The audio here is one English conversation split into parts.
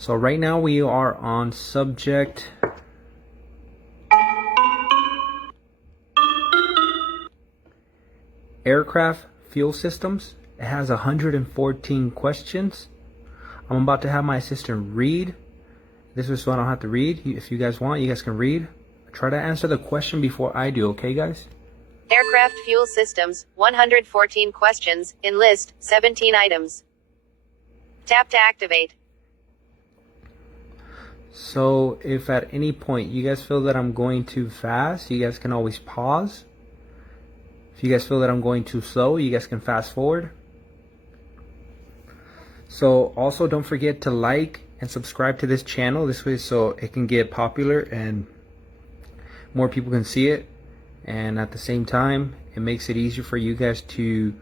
So right now we are on subject aircraft fuel systems. It has 114 questions. I'm about to have my assistant read. This is so I don't have to read. If you guys want, you guys can read. Try to answer the question before I do, okay guys? Aircraft fuel systems, 114 questions, in list, 17 items. Tap to activate. So if at any point you guys feel that I'm going too fast, you guys can always pause. If you guys feel that I'm going too slow, you guys can fast forward. So also don't forget to like and subscribe to this channel, this way so it can get popular and more people can see it. And at the same time, it makes it easier for you guys to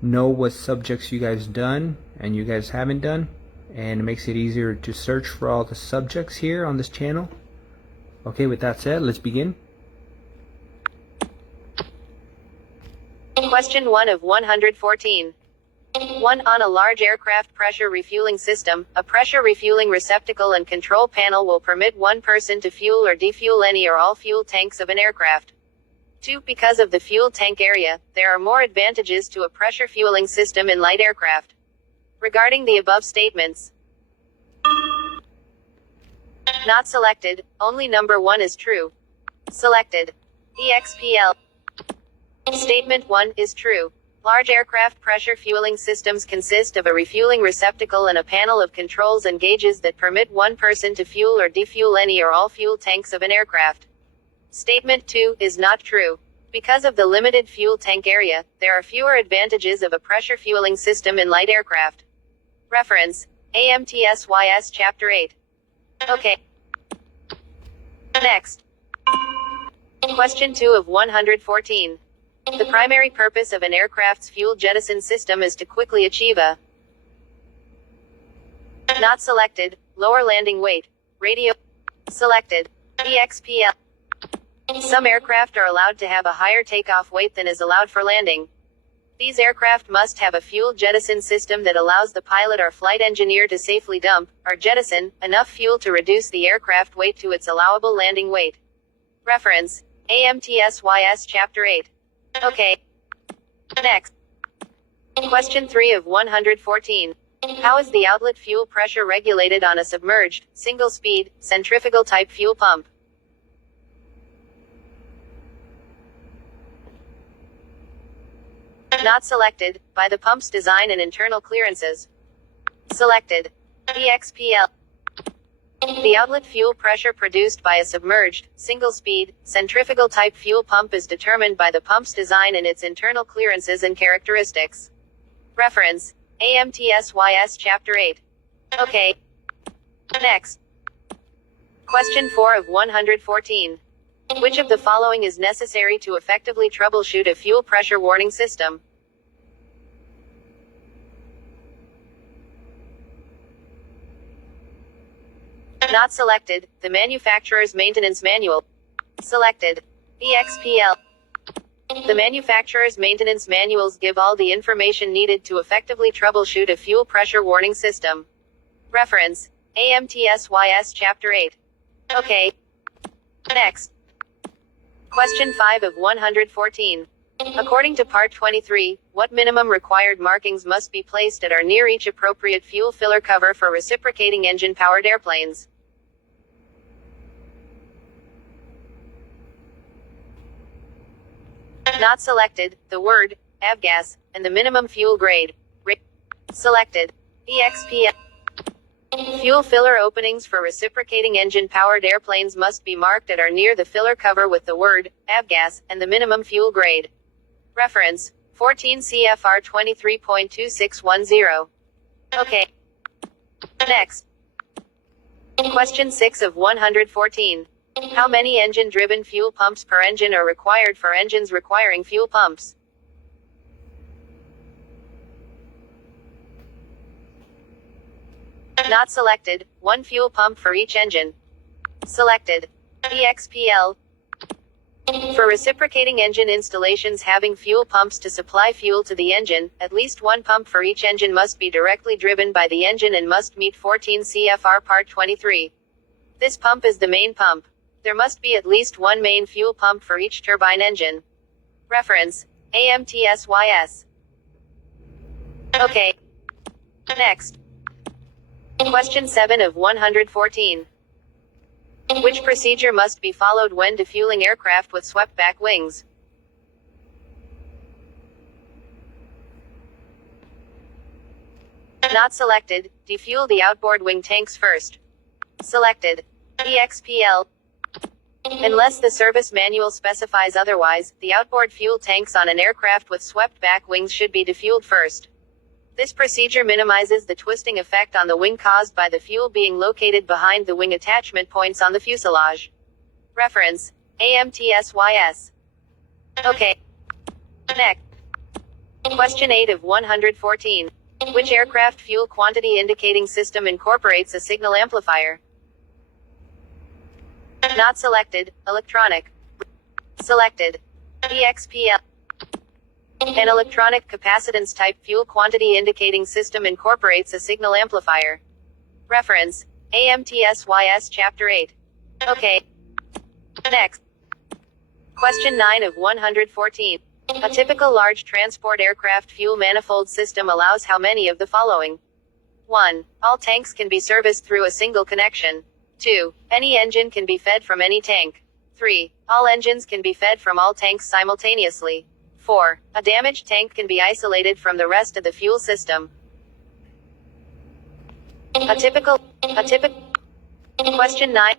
know what subjects you guys done and you guys haven't done. And it makes it easier to search for all the subjects here on this channel. Okay, with that said, let's begin. Question 1 of 114. 1. On a large aircraft pressure refueling system, a pressure refueling receptacle and control panel will permit one person to fuel or defuel any or all fuel tanks of an aircraft. 2. Because of the fuel tank area, there are more advantages to a pressure fueling system in light aircraft. Regarding the above statements, not selected, only number 1 is true. Selected. EXPL. Statement 1 is true. Large aircraft pressure fueling systems consist of a refueling receptacle and a panel of controls and gauges that permit one person to fuel or defuel any or all fuel tanks of an aircraft. Statement 2 is not true. Because of the limited fuel tank area, there are fewer advantages of a pressure fueling system in light aircraft. Reference: AMTSYS Chapter 8. Okay. Next. Question 2 of 114. The primary purpose of an aircraft's fuel jettison system is to quickly achieve a not selected, lower landing weight, radio. Selected. EXPL. Some aircraft are allowed to have a higher takeoff weight than is allowed for landing. These aircraft must have a fuel jettison system that allows the pilot or flight engineer to safely dump, or jettison, enough fuel to reduce the aircraft weight to its allowable landing weight. Reference: AMTSYS Chapter 8. Okay. Next. Question 3 of 114. How is the outlet fuel pressure regulated on a submerged, single-speed, centrifugal type fuel pump? Not selected, by the pump's design and internal clearances. Selected. EXPL. The outlet fuel pressure produced by a submerged, single-speed, centrifugal type fuel pump is determined by the pump's design and its internal clearances and characteristics. Reference: AMTSYS Chapter 8. Okay. Next. Question 4 of 114. Which of the following is necessary to effectively troubleshoot a fuel pressure warning system? Not selected, the manufacturer's maintenance manual. Selected. EXPL. The manufacturer's maintenance manuals give all the information needed to effectively troubleshoot a fuel pressure warning system. Reference: AMTSYS Chapter 8. Okay. Next. Question 5 of 114. According to Part 23, what minimum required markings must be placed at or near each appropriate fuel filler cover for reciprocating engine-powered airplanes? Not selected, the word, avgas, and the minimum fuel grade. Selected. EXPL. Fuel filler openings for reciprocating engine-powered airplanes must be marked at or near the filler cover with the word, avgas, and the minimum fuel grade. Reference: 14 CFR 23.2610. Okay. Next. Question 6 of 114. How many engine-driven fuel pumps per engine are required for engines requiring fuel pumps? Not selected, one fuel pump for each engine. Selected. EXPL. For reciprocating engine installations having fuel pumps to supply fuel to the engine, at least one pump for each engine must be directly driven by the engine and must meet 14 CFR Part 23. This pump is the main pump. There must be at least one main fuel pump for each turbine engine. Reference: AMTSYS. Okay. Next. Question 7 of 114. Which procedure must be followed when defueling aircraft with swept-back wings? Not selected. Defuel the outboard wing tanks first. Selected. EXPL. Unless the service manual specifies otherwise, the outboard fuel tanks on an aircraft with swept-back wings should be defueled first. This procedure minimizes the twisting effect on the wing caused by the fuel being located behind the wing attachment points on the fuselage. Reference: AMTSYS. Okay. Next. Question 8 of 114. Which aircraft fuel quantity indicating system incorporates a signal amplifier? Not selected. Electronic. Selected. EXPL. An electronic capacitance type fuel quantity indicating system incorporates a signal amplifier. Reference: AMTSYS Chapter 8. Okay. Next. Question 9 of 114. A typical large transport aircraft fuel manifold system allows how many of the following? 1. All tanks can be serviced through a single connection. 2. Any engine can be fed from any tank. 3. All engines can be fed from all tanks simultaneously. 4. A damaged tank can be isolated from the rest of the fuel system. Question 9.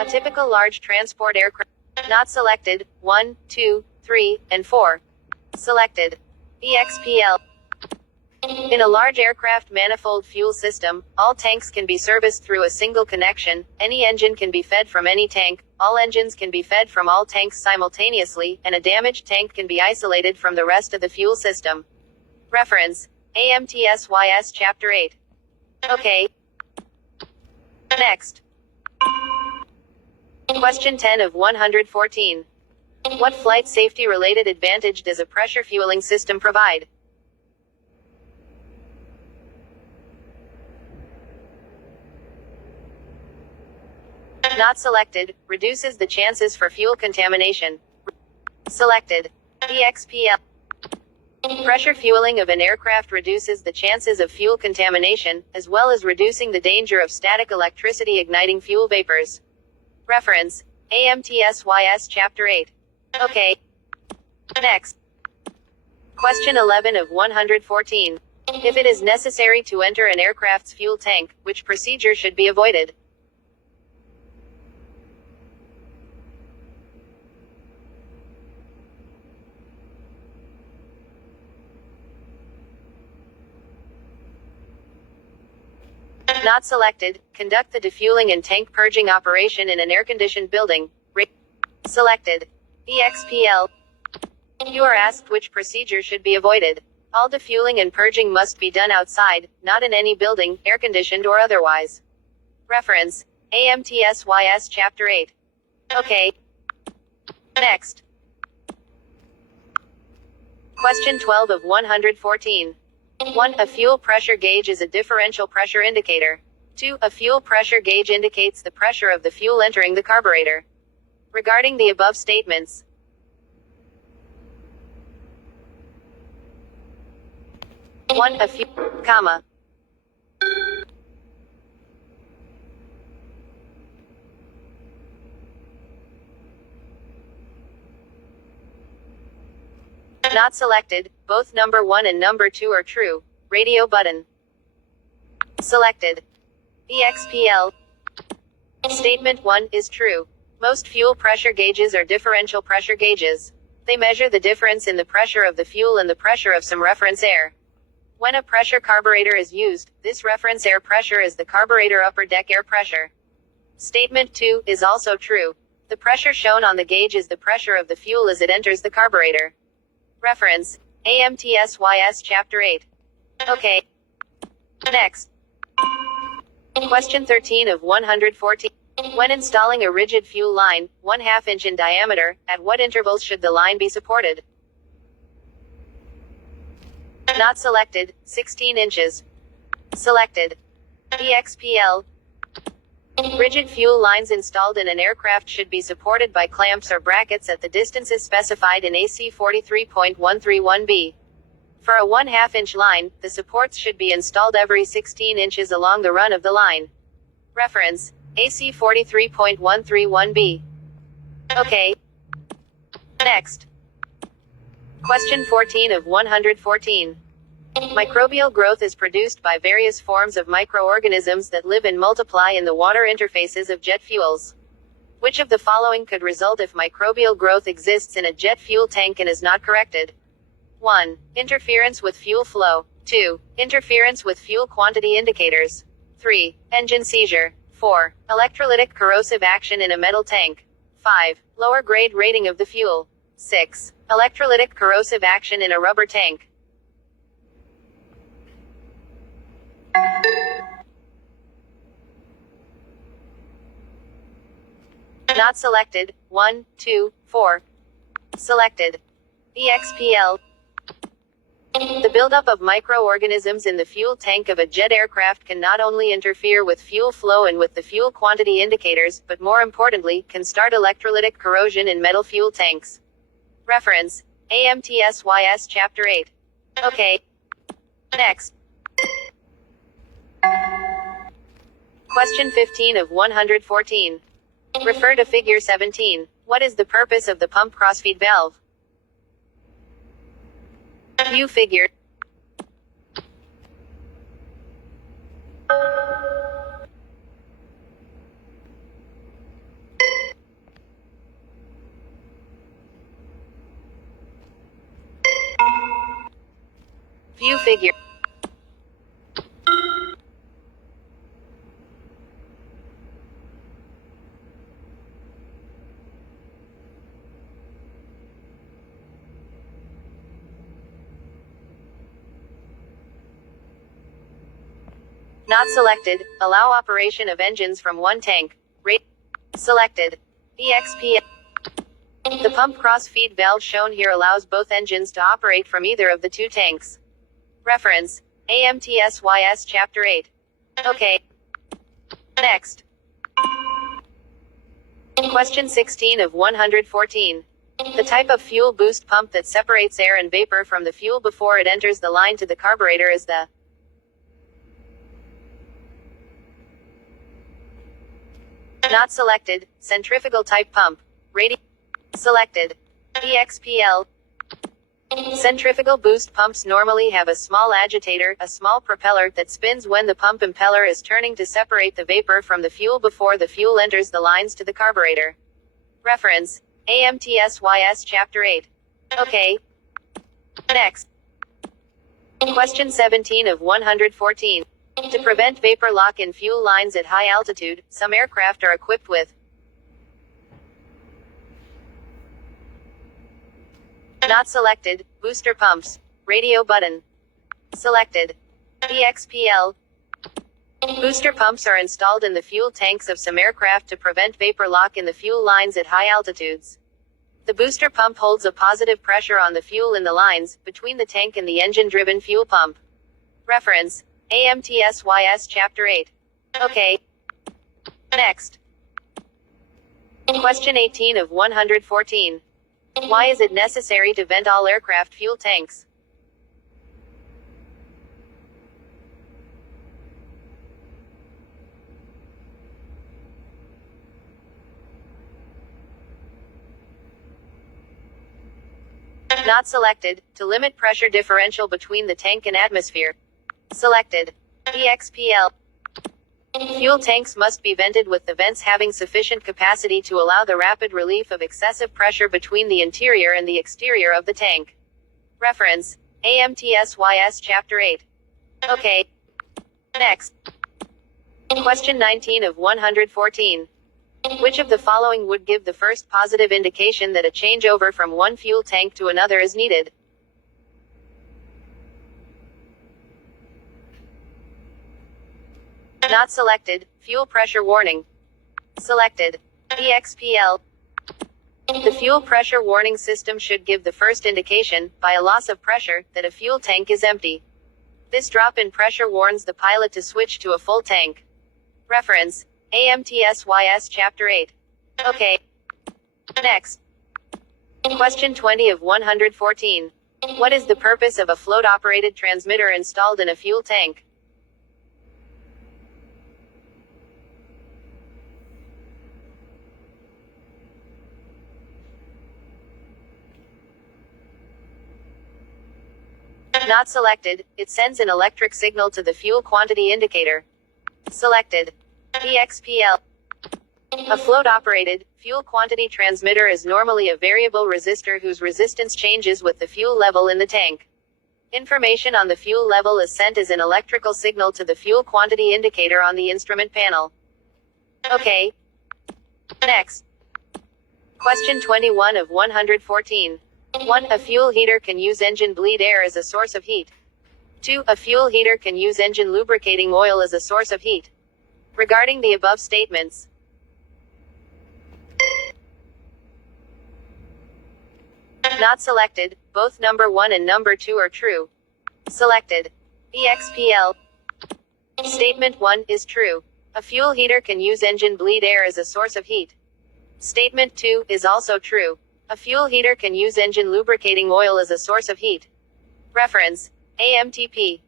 A typical large transport aircraft. Not selected. 1, 2, 3, and 4. Selected. EXPL. In a large aircraft manifold fuel system, all tanks can be serviced through a single connection, any engine can be fed from any tank, all engines can be fed from all tanks simultaneously, and a damaged tank can be isolated from the rest of the fuel system. Reference: AMTSYS Chapter 8. Okay. Next. Question 10 of 114. What flight safety related advantage does a pressure fueling system provide? Not selected. Reduces the chances for fuel contamination. Selected. EXPL. Pressure fueling of an aircraft reduces the chances of fuel contamination, as well as reducing the danger of static electricity igniting fuel vapors. Reference: AMTSYS Chapter 8. Okay. Next. Question 11 of 114. If it is necessary to enter an aircraft's fuel tank, which procedure should be avoided? Not selected. Conduct the defueling and tank purging operation in an air-conditioned building. Selected. EXPL. You are asked which procedure should be avoided. All defueling and purging must be done outside, not in any building, air-conditioned or otherwise. Reference: AMTSYS Chapter 8. Okay. Next. Question 12 of 114. 1. A fuel pressure gauge is a differential pressure indicator. 2. A fuel pressure gauge indicates the pressure of the fuel entering the carburetor. Regarding the above statements. 1. A fuel, comma. Not selected. Both number 1 and number 2 are true. Radio button. Selected. EXPL. Statement 1 is true. Most fuel pressure gauges are differential pressure gauges. They measure the difference in the pressure of the fuel and the pressure of some reference air. When a pressure carburetor is used, this reference air pressure is the carburetor upper deck air pressure. Statement 2 is also true. The pressure shown on the gauge is the pressure of the fuel as it enters the carburetor. Reference: AMTSYS Chapter 8. Okay. Next. Question 13 of 114. When installing a rigid fuel line, 1/2 inch in diameter, at what intervals should the line be supported? Not selected, 16 inches. Selected. EXPL. Rigid fuel lines installed in an aircraft should be supported by clamps or brackets at the distances specified in AC 43.131b. For a 1/2 inch line, the supports should be installed every 16 inches along the run of the line. Reference: AC 43.131b. Okay. Next. Question 14 of 114. Microbial growth is produced by various forms of microorganisms that live and multiply in the water interfaces of jet fuels. Which of the following could result if microbial growth exists in a jet fuel tank and is not corrected? 1. Interference with fuel flow. 2. Interference with fuel quantity indicators. 3. Engine seizure. 4. Electrolytic corrosive action in a metal tank. 5. Lower grade rating of the fuel. 6. Electrolytic corrosive action in a rubber tank. Not selected. 1, 2, 4. Selected. EXPL. The buildup of microorganisms in the fuel tank of a jet aircraft can not only interfere with fuel flow and with the fuel quantity indicators, but more importantly, can start electrolytic corrosion in metal fuel tanks. Reference: AMTSYS Chapter 8. Okay. Next. Question 15 of 114. Refer to Figure 17. What is the purpose of the pump crossfeed valve? View figure. View figure. Not selected. Allow operation of engines from one tank. Rate selected. EXP. The pump cross-feed valve shown here allows both engines to operate from either of the two tanks. Reference: AMTSYS Chapter 8. Okay. Next. Question 16 of 114. The type of fuel boost pump that separates air and vapor from the fuel before it enters the line to the carburetor is the Not selected, centrifugal type pump. Selected. EXPL. Centrifugal boost pumps normally have a small agitator, a small propeller, that spins when the pump impeller is turning to separate the vapor from the fuel before the fuel enters the lines to the carburetor. Reference: AMTSYS Chapter 8. Okay. Next. Question 17 of 114. To prevent vapor lock in fuel lines at high altitude, some aircraft are equipped with Not selected, booster pumps. Radio button. Selected. EXPL. Booster pumps are installed in the fuel tanks of some aircraft to prevent vapor lock in the fuel lines at high altitudes. The booster pump holds a positive pressure on the fuel in the lines, between the tank and the engine-driven fuel pump. Reference: AMTSYS Chapter 8. Okay. Next. Question 18 of 114. Why is it necessary to vent all aircraft fuel tanks? Not selected, to limit pressure differential between the tank and atmosphere. Selected. EXPL. Fuel tanks must be vented with the vents having sufficient capacity to allow the rapid relief of excessive pressure between the interior and the exterior of the tank. Reference: AMTSYS Chapter 8. Okay. Next. Question 19 of 114. Which of the following would give the first positive indication that a changeover from one fuel tank to another is needed? Not selected, fuel pressure warning. Selected. EXPL. The fuel pressure warning system should give the first indication, by a loss of pressure, that a fuel tank is empty. This drop in pressure warns the pilot to switch to a full tank. Reference: AMTSYS Chapter 8. OK. Next. Question 20 of 114. What is the purpose of a float-operated transmitter installed in a fuel tank? Not selected. It sends an electric signal to the fuel quantity indicator. Selected. EXPL. A float-operated, fuel quantity transmitter is normally a variable resistor whose resistance changes with the fuel level in the tank. Information on the fuel level is sent as an electrical signal to the fuel quantity indicator on the instrument panel. OK. Next. Question 21 of 114. 1. A fuel heater can use engine bleed air as a source of heat. 2. A fuel heater can use engine lubricating oil as a source of heat. Regarding the above statements. Not selected. Both number 1 and number 2 are true. Selected. EXPL. Statement 1 is true. A fuel heater can use engine bleed air as a source of heat. Statement 2 is also true. A fuel heater can use engine lubricating oil as a source of heat. Reference: AMTP.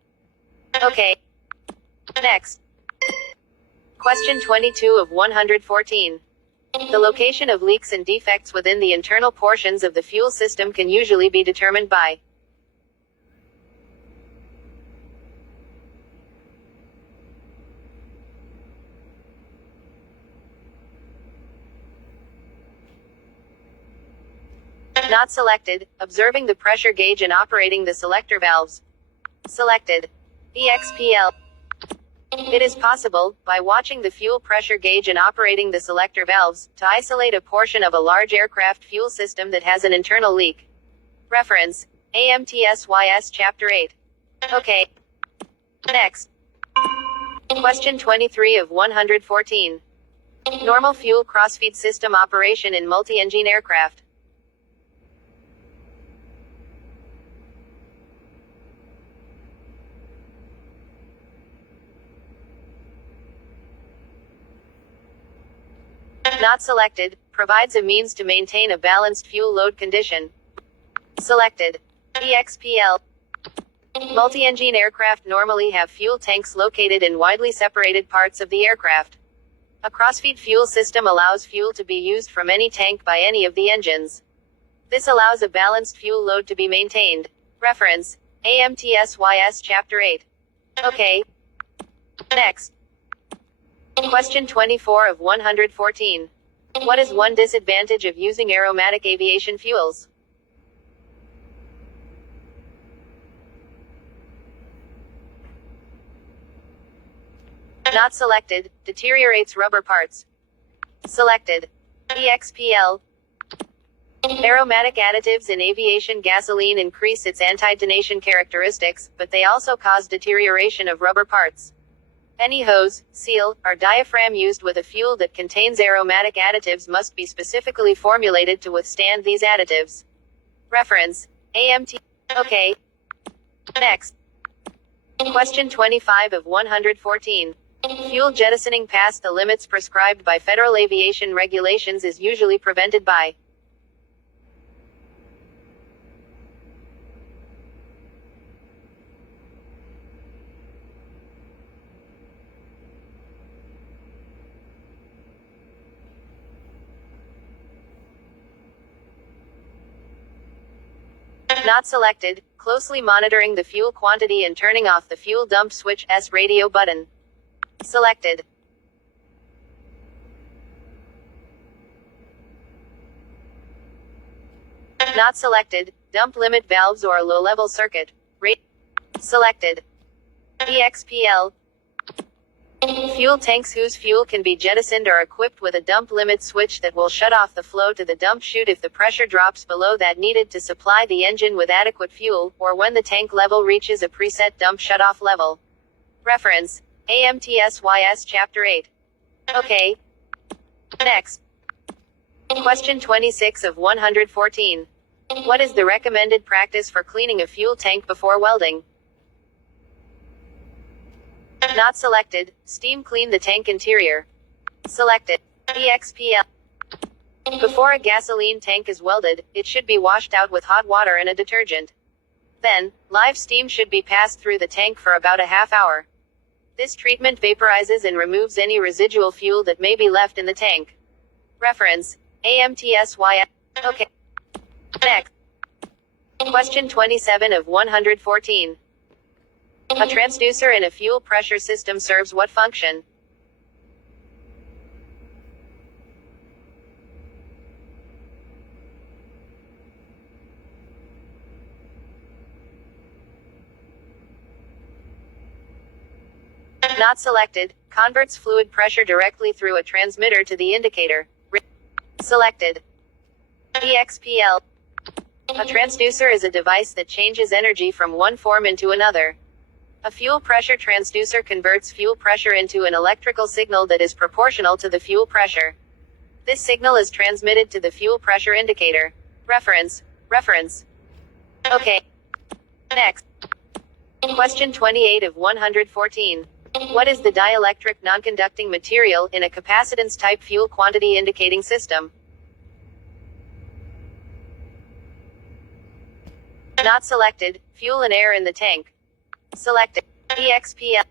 OK. Next. Question 22 of 114. The location of leaks and defects within the internal portions of the fuel system can usually be determined by Not selected. Observing the pressure gauge and operating the selector valves. Selected. EXPL. It is possible, by watching the fuel pressure gauge and operating the selector valves, to isolate a portion of a large aircraft fuel system that has an internal leak. Reference: AMTSYS Chapter 8. OK. Next. Question 23 of 114. Normal fuel crossfeed system operation in multi-engine aircraft. Not selected. Provides a means to maintain a balanced fuel load condition. Selected. EXPL. Multi-engine aircraft normally have fuel tanks located in widely separated parts of the aircraft. A crossfeed fuel system allows fuel to be used from any tank by any of the engines. This allows a balanced fuel load to be maintained. Reference: AMTSYS Chapter 8. OK. Next. Question 24 of 114. What is one disadvantage of using aromatic aviation fuels? Not selected. Deteriorates rubber parts. Selected. EXPL. Aromatic additives in aviation gasoline increase its anti-detonation characteristics, but they also cause deterioration of rubber parts. Any hose, seal, or diaphragm used with a fuel that contains aromatic additives must be specifically formulated to withstand these additives. Reference: AMT. OK. Next. Question 25 of 114. Fuel jettisoning past the limits prescribed by federal aviation regulations is usually prevented by Not selected. Closely monitoring the fuel quantity and turning off the fuel dump switch S radio button. Selected. Not selected. Dump limit valves or a low-level circuit. Selected. EXPL. Fuel tanks whose fuel can be jettisoned are equipped with a dump limit switch that will shut off the flow to the dump chute if the pressure drops below that needed to supply the engine with adequate fuel, or when the tank level reaches a preset dump shutoff level. Reference: AMTSYS Chapter 8. OK. Next. Question 26 of 114. What is the recommended practice for cleaning a fuel tank before welding? Not selected. Steam clean the tank interior. Selected. EXPL. Before a gasoline tank is welded, it should be washed out with hot water and a detergent. Then, live steam should be passed through the tank for about a half hour. This treatment vaporizes and removes any residual fuel that may be left in the tank. Reference. AMTSYS. Okay. Next. Question 27 of 114. A transducer in a fuel pressure system serves what function? Not selected. Converts fluid pressure directly through a transmitter to the indicator. Selected. EXPL. A transducer is a device that changes energy from one form into another. A fuel pressure transducer converts fuel pressure into an electrical signal that is proportional to the fuel pressure. This signal is transmitted to the fuel pressure indicator. Reference. Okay. Next. Question 28 of 114. What is the dielectric nonconducting material in a capacitance-type fuel quantity indicating system? Not selected. Fuel and air in the tank. Selected. EXPL.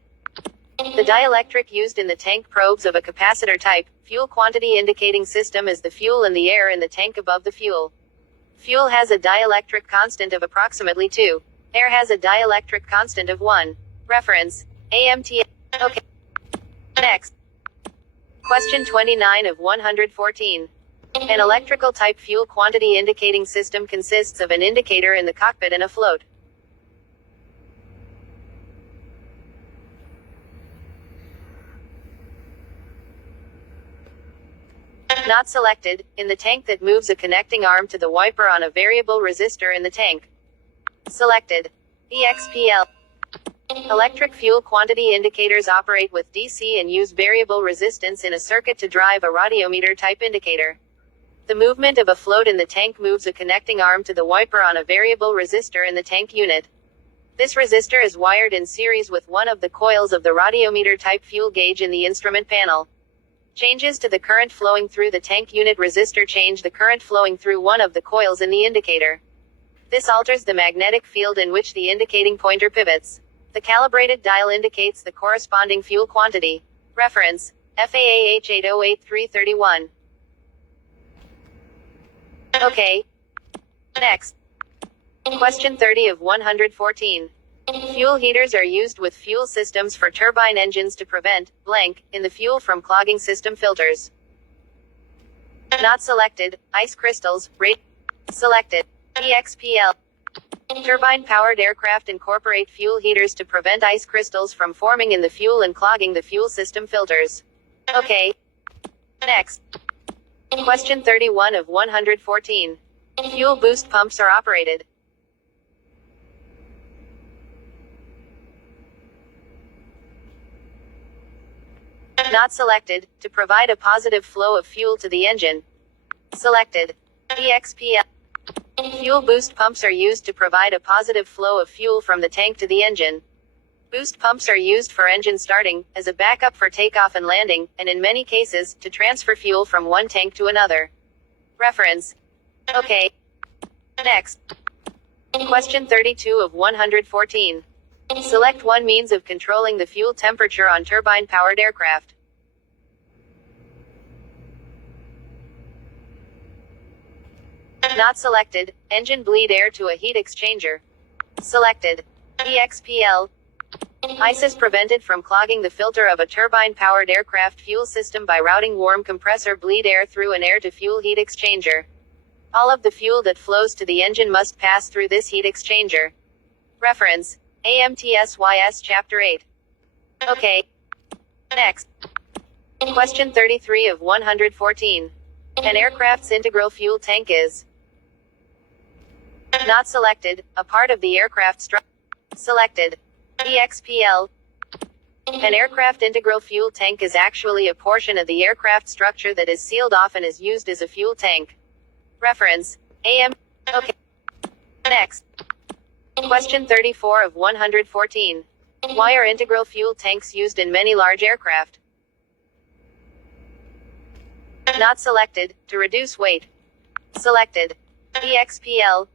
The dielectric used in the tank probes of a capacitor type fuel quantity indicating system is the fuel and the air in the tank above the fuel. Fuel has a dielectric constant of approximately 2. Air has a dielectric constant of 1. Reference. AMT. Okay. Next. Question 29 of 114. An electrical type fuel quantity indicating system consists of an indicator in the cockpit and a float. Not selected. In the tank that moves a connecting arm to the wiper on a variable resistor in the tank. Selected. EXPL. Electric fuel quantity indicators operate with DC and use variable resistance in a circuit to drive a radiometer type indicator. The movement of a float in the tank moves a connecting arm to the wiper on a variable resistor in the tank unit. This resistor is wired in series with one of the coils of the radiometer type fuel gauge in the instrument panel. Changes to the current flowing through the tank unit resistor change the current flowing through one of the coils in the indicator. This alters the magnetic field in which the indicating pointer pivots. The calibrated dial indicates the corresponding fuel quantity. Reference. FAAH 808331. Okay. Next. Question 30 of 114. Fuel heaters are used with fuel systems for turbine engines to prevent, blank, in the fuel from clogging system filters. Not selected. Ice crystals. Selected. EXPL. Turbine-powered aircraft incorporate fuel heaters to prevent ice crystals from forming in the fuel and clogging the fuel system filters. Okay. Next. Question 31 of 114. Fuel boost pumps are operated. Not selected. To provide a positive flow of fuel to the engine. Selected. EXPL. Fuel boost pumps are used to provide a positive flow of fuel from the tank to the engine. Boost pumps are used for engine starting, as a backup for takeoff and landing, and in many cases, to transfer fuel from one tank to another. Reference. Okay. Next. Question 32 of 114. Select one means of controlling the fuel temperature on turbine-powered aircraft. Not selected. Engine bleed air to a heat exchanger. Selected. EXPL. Ice is prevented from clogging the filter of a turbine-powered aircraft fuel system by routing warm compressor bleed air through an air-to-fuel heat exchanger. All of the fuel that flows to the engine must pass through this heat exchanger. Reference. AMTSYS Chapter 8. Okay. Next. Question 33 of 114. An aircraft's integral fuel tank is not selected. A part of the aircraft structure. Selected. EXPL. An aircraft integral fuel tank is actually a portion of the aircraft structure that is sealed off and is used as a fuel tank. Reference. AM. Okay. Next. Question 34 of 114. Why are integral fuel tanks used in many large aircraft? Not selected. To reduce weight. Selected. EXPL.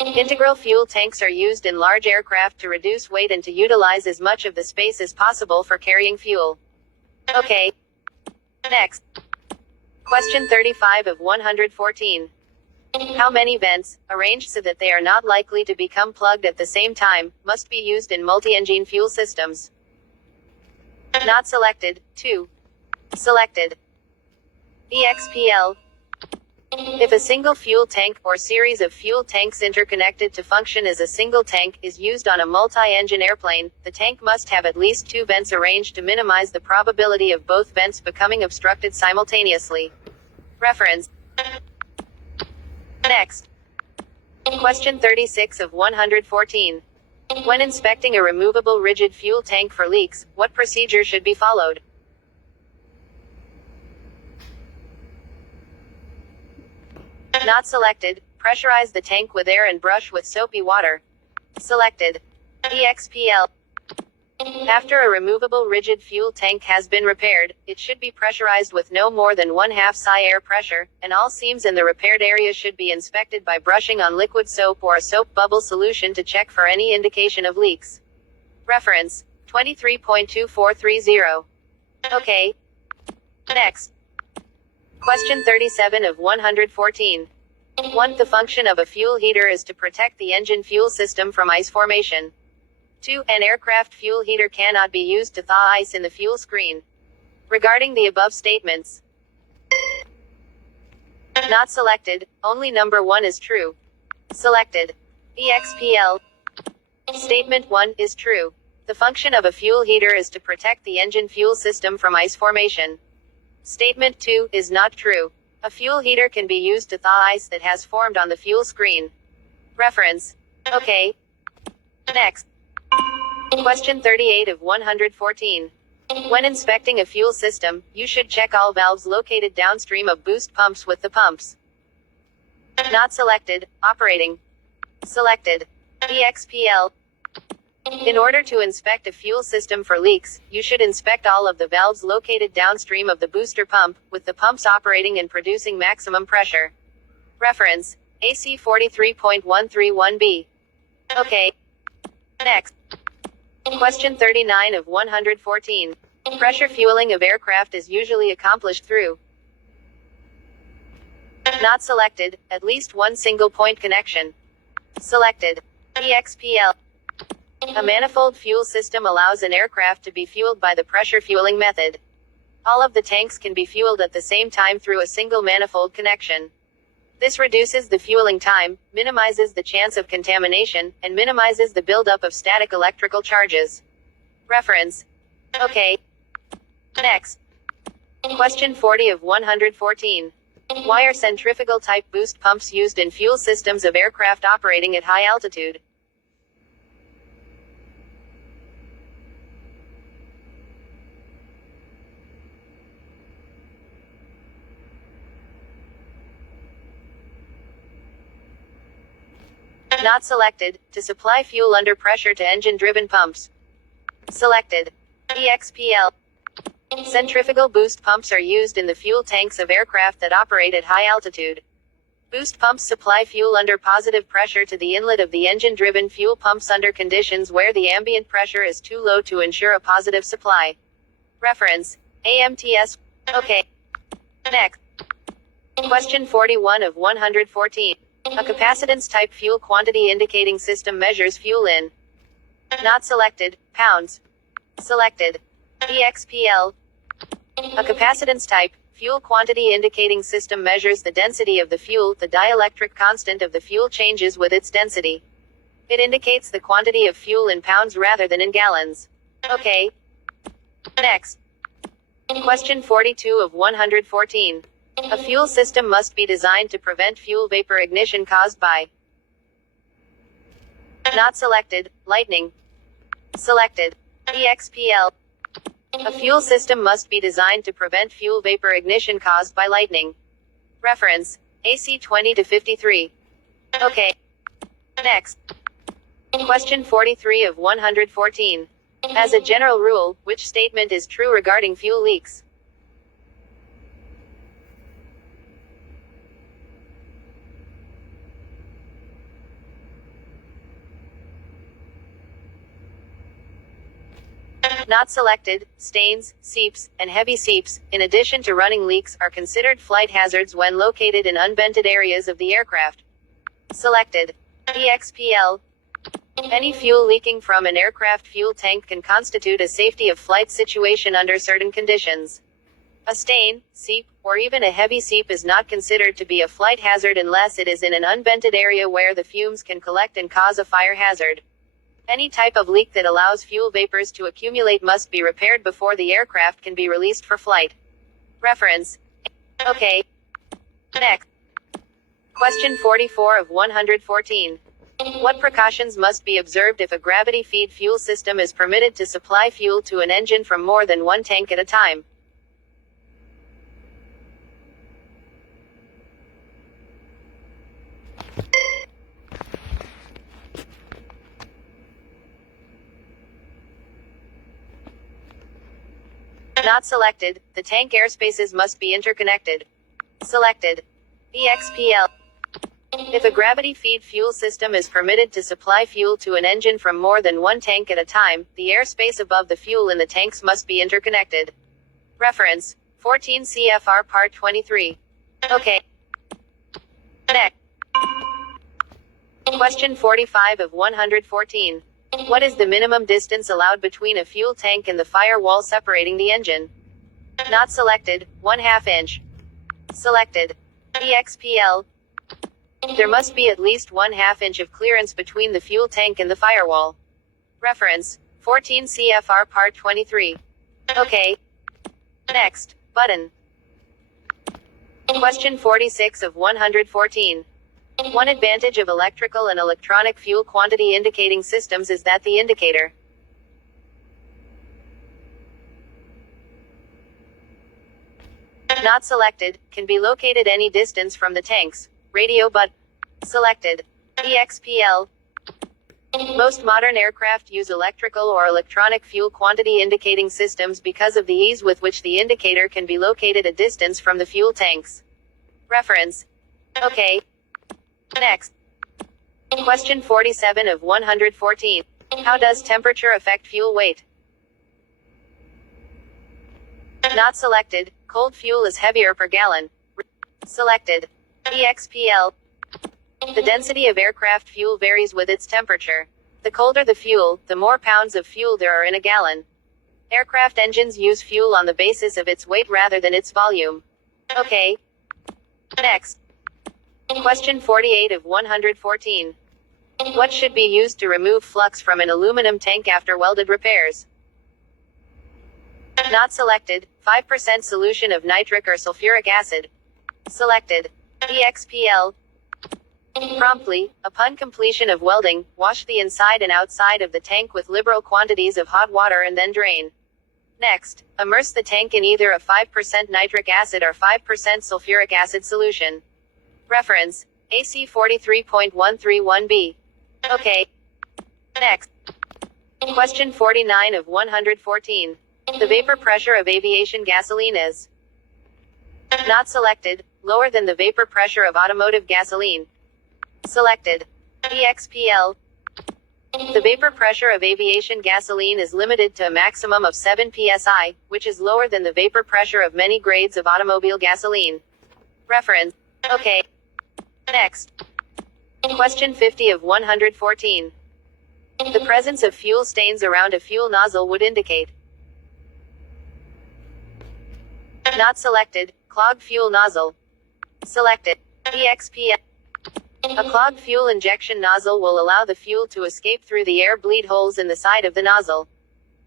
Integral fuel tanks are used in large aircraft to reduce weight and to utilize as much of the space as possible for carrying fuel. Okay. Next. Question 35 of 114. How many vents, arranged so that they are not likely to become plugged at the same time, must be used in multi-engine fuel systems? Not selected. 2. Selected. EXPL. If a single fuel tank, or series of fuel tanks interconnected to function as a single tank, is used on a multi-engine airplane, the tank must have at least 2 vents arranged to minimize the probability of both vents becoming obstructed simultaneously. Reference. Next. Question 36 of 114. When inspecting a removable rigid fuel tank for leaks, what procedure should be followed? Not selected. Pressurize the tank with air and brush with soapy water. Selected. EXPL. After a removable rigid fuel tank has been repaired, it should be pressurized with no more than 1/2 psi air pressure, and all seams in the repaired area should be inspected by brushing on liquid soap or a soap bubble solution to check for any indication of leaks. Reference. 23.2430. Okay. Next. Question 37 of 114. 1. The function of a fuel heater is to protect the engine fuel system from ice formation. 2. An aircraft fuel heater cannot be used to thaw ice in the fuel screen. Regarding the above statements. Not selected. Only number 1 is true. Selected. EXPL. Statement 1 is true. The function of a fuel heater is to protect the engine fuel system from ice formation. Statement 2 is not true. A fuel heater can be used to thaw ice that has formed on the fuel screen. Reference. Okay. Next. Question 38 of 114. When inspecting a fuel system, you should check all valves located downstream of boost pumps with the pumps. Not selected. Operating. Selected. EXPL. In order to inspect a fuel system for leaks, you should inspect all of the valves located downstream of the booster pump, with the pumps operating and producing maximum pressure. Reference. AC 43.131b. Okay. Next. Question 39 of 114. Pressure fueling of aircraft is usually accomplished through. Not selected. At least one single point connection. Selected. EXPL. A manifold fuel system allows an aircraft to be fueled by the pressure fueling method. All of the tanks can be fueled at the same time through a single manifold connection. This reduces the fueling time, minimizes the chance of contamination, and minimizes the buildup of static electrical charges. Reference. Okay. Next. Question 40 of 114. Why are centrifugal type boost pumps used in fuel systems of aircraft operating at high altitude? Not selected. To supply fuel under pressure to engine-driven pumps. Selected. EXPL. Centrifugal boost pumps are used in the fuel tanks of aircraft that operate at high altitude. Boost pumps supply fuel under positive pressure to the inlet of the engine-driven fuel pumps under conditions where the ambient pressure is too low to ensure a positive supply. Reference. AMTS. Okay. Next. Question 41 of 114. A capacitance-type fuel quantity indicating system measures fuel in. Not selected. Pounds. Selected. EXPL. A capacitance-type fuel quantity indicating system measures the density of the fuel. The dielectric constant of the fuel changes with its density. It indicates the quantity of fuel in pounds rather than in gallons. Okay. Next. Question 42 of 114. A fuel system must be designed to prevent fuel vapor ignition caused by. Not selected. Lightning. Selected. EXPL. A fuel system must be designed to prevent fuel vapor ignition caused by lightning. Reference: AC 20-53. Okay. Next. Question 43 of 114. As a general rule, which statement is true regarding fuel leaks? Not selected. Stains, seeps, and heavy seeps, in addition to running leaks, are considered flight hazards when located in unvented areas of the aircraft. Selected. EXPL. Any fuel leaking from an aircraft fuel tank can constitute a safety of flight situation under certain conditions. A stain, seep, or even a heavy seep is not considered to be a flight hazard unless it is in an unvented area where the fumes can collect and cause a fire hazard. Any type of leak that allows fuel vapors to accumulate must be repaired before the aircraft can be released for flight. Reference. Okay. Next. Question 44 of 114. What precautions must be observed if a gravity feed fuel system is permitted to supply fuel to an engine from more than one tank at a time? Not selected. The tank airspaces must be interconnected. Selected. EXPL. If a gravity feed fuel system is permitted to supply fuel to an engine from more than one tank at a time, the airspace above the fuel in the tanks must be interconnected. Reference: 14 CFR Part 23. Okay. Next. Question 45 of 114. What is the minimum distance allowed between a fuel tank and the firewall separating the engine? Not selected. 1/2 inch. Selected. EXPL. There must be at least 1/2 inch of clearance between the fuel tank and the firewall. Reference: 14 CFR Part 23. Okay. Next. Button. Question 46 of 114. One advantage of electrical and electronic fuel quantity indicating systems is that the indicator not selected can be located any distance from the tanks. Radio but selected. EXPL. Most modern aircraft use electrical or electronic fuel quantity indicating systems because of the ease with which the indicator can be located a distance from the fuel tanks. Reference. Okay. Next. Question 47 of 114. How does temperature affect fuel weight? Not selected. Cold fuel is heavier per gallon. Selected. EXPL. The density of aircraft fuel varies with its temperature. The colder the fuel, the more pounds of fuel there are in a gallon. Aircraft engines use fuel on the basis of its weight rather than its volume. Okay. Next. Question 48 of 114. What should be used to remove flux from an aluminum tank after welded repairs? Not selected. 5% solution of nitric or sulfuric acid. Selected. EXPL. Promptly, upon completion of welding, wash the inside and outside of the tank with liberal quantities of hot water and then drain. Next, immerse the tank in either a 5% nitric acid or 5% sulfuric acid solution. Reference: AC 43.131b. Okay. Next. Question 49 of 114. The vapor pressure of aviation gasoline is not selected, lower than the vapor pressure of automotive gasoline. Selected. EXPL. The vapor pressure of aviation gasoline is limited to a maximum of 7 psi, which is lower than the vapor pressure of many grades of automobile gasoline. Reference. Okay. Next. Question 50 of 114. The presence of fuel stains around a fuel nozzle would indicate. Not selected. Clogged fuel nozzle. Selected. EXPL. A clogged fuel injection nozzle will allow the fuel to escape through the air bleed holes in the side of the nozzle.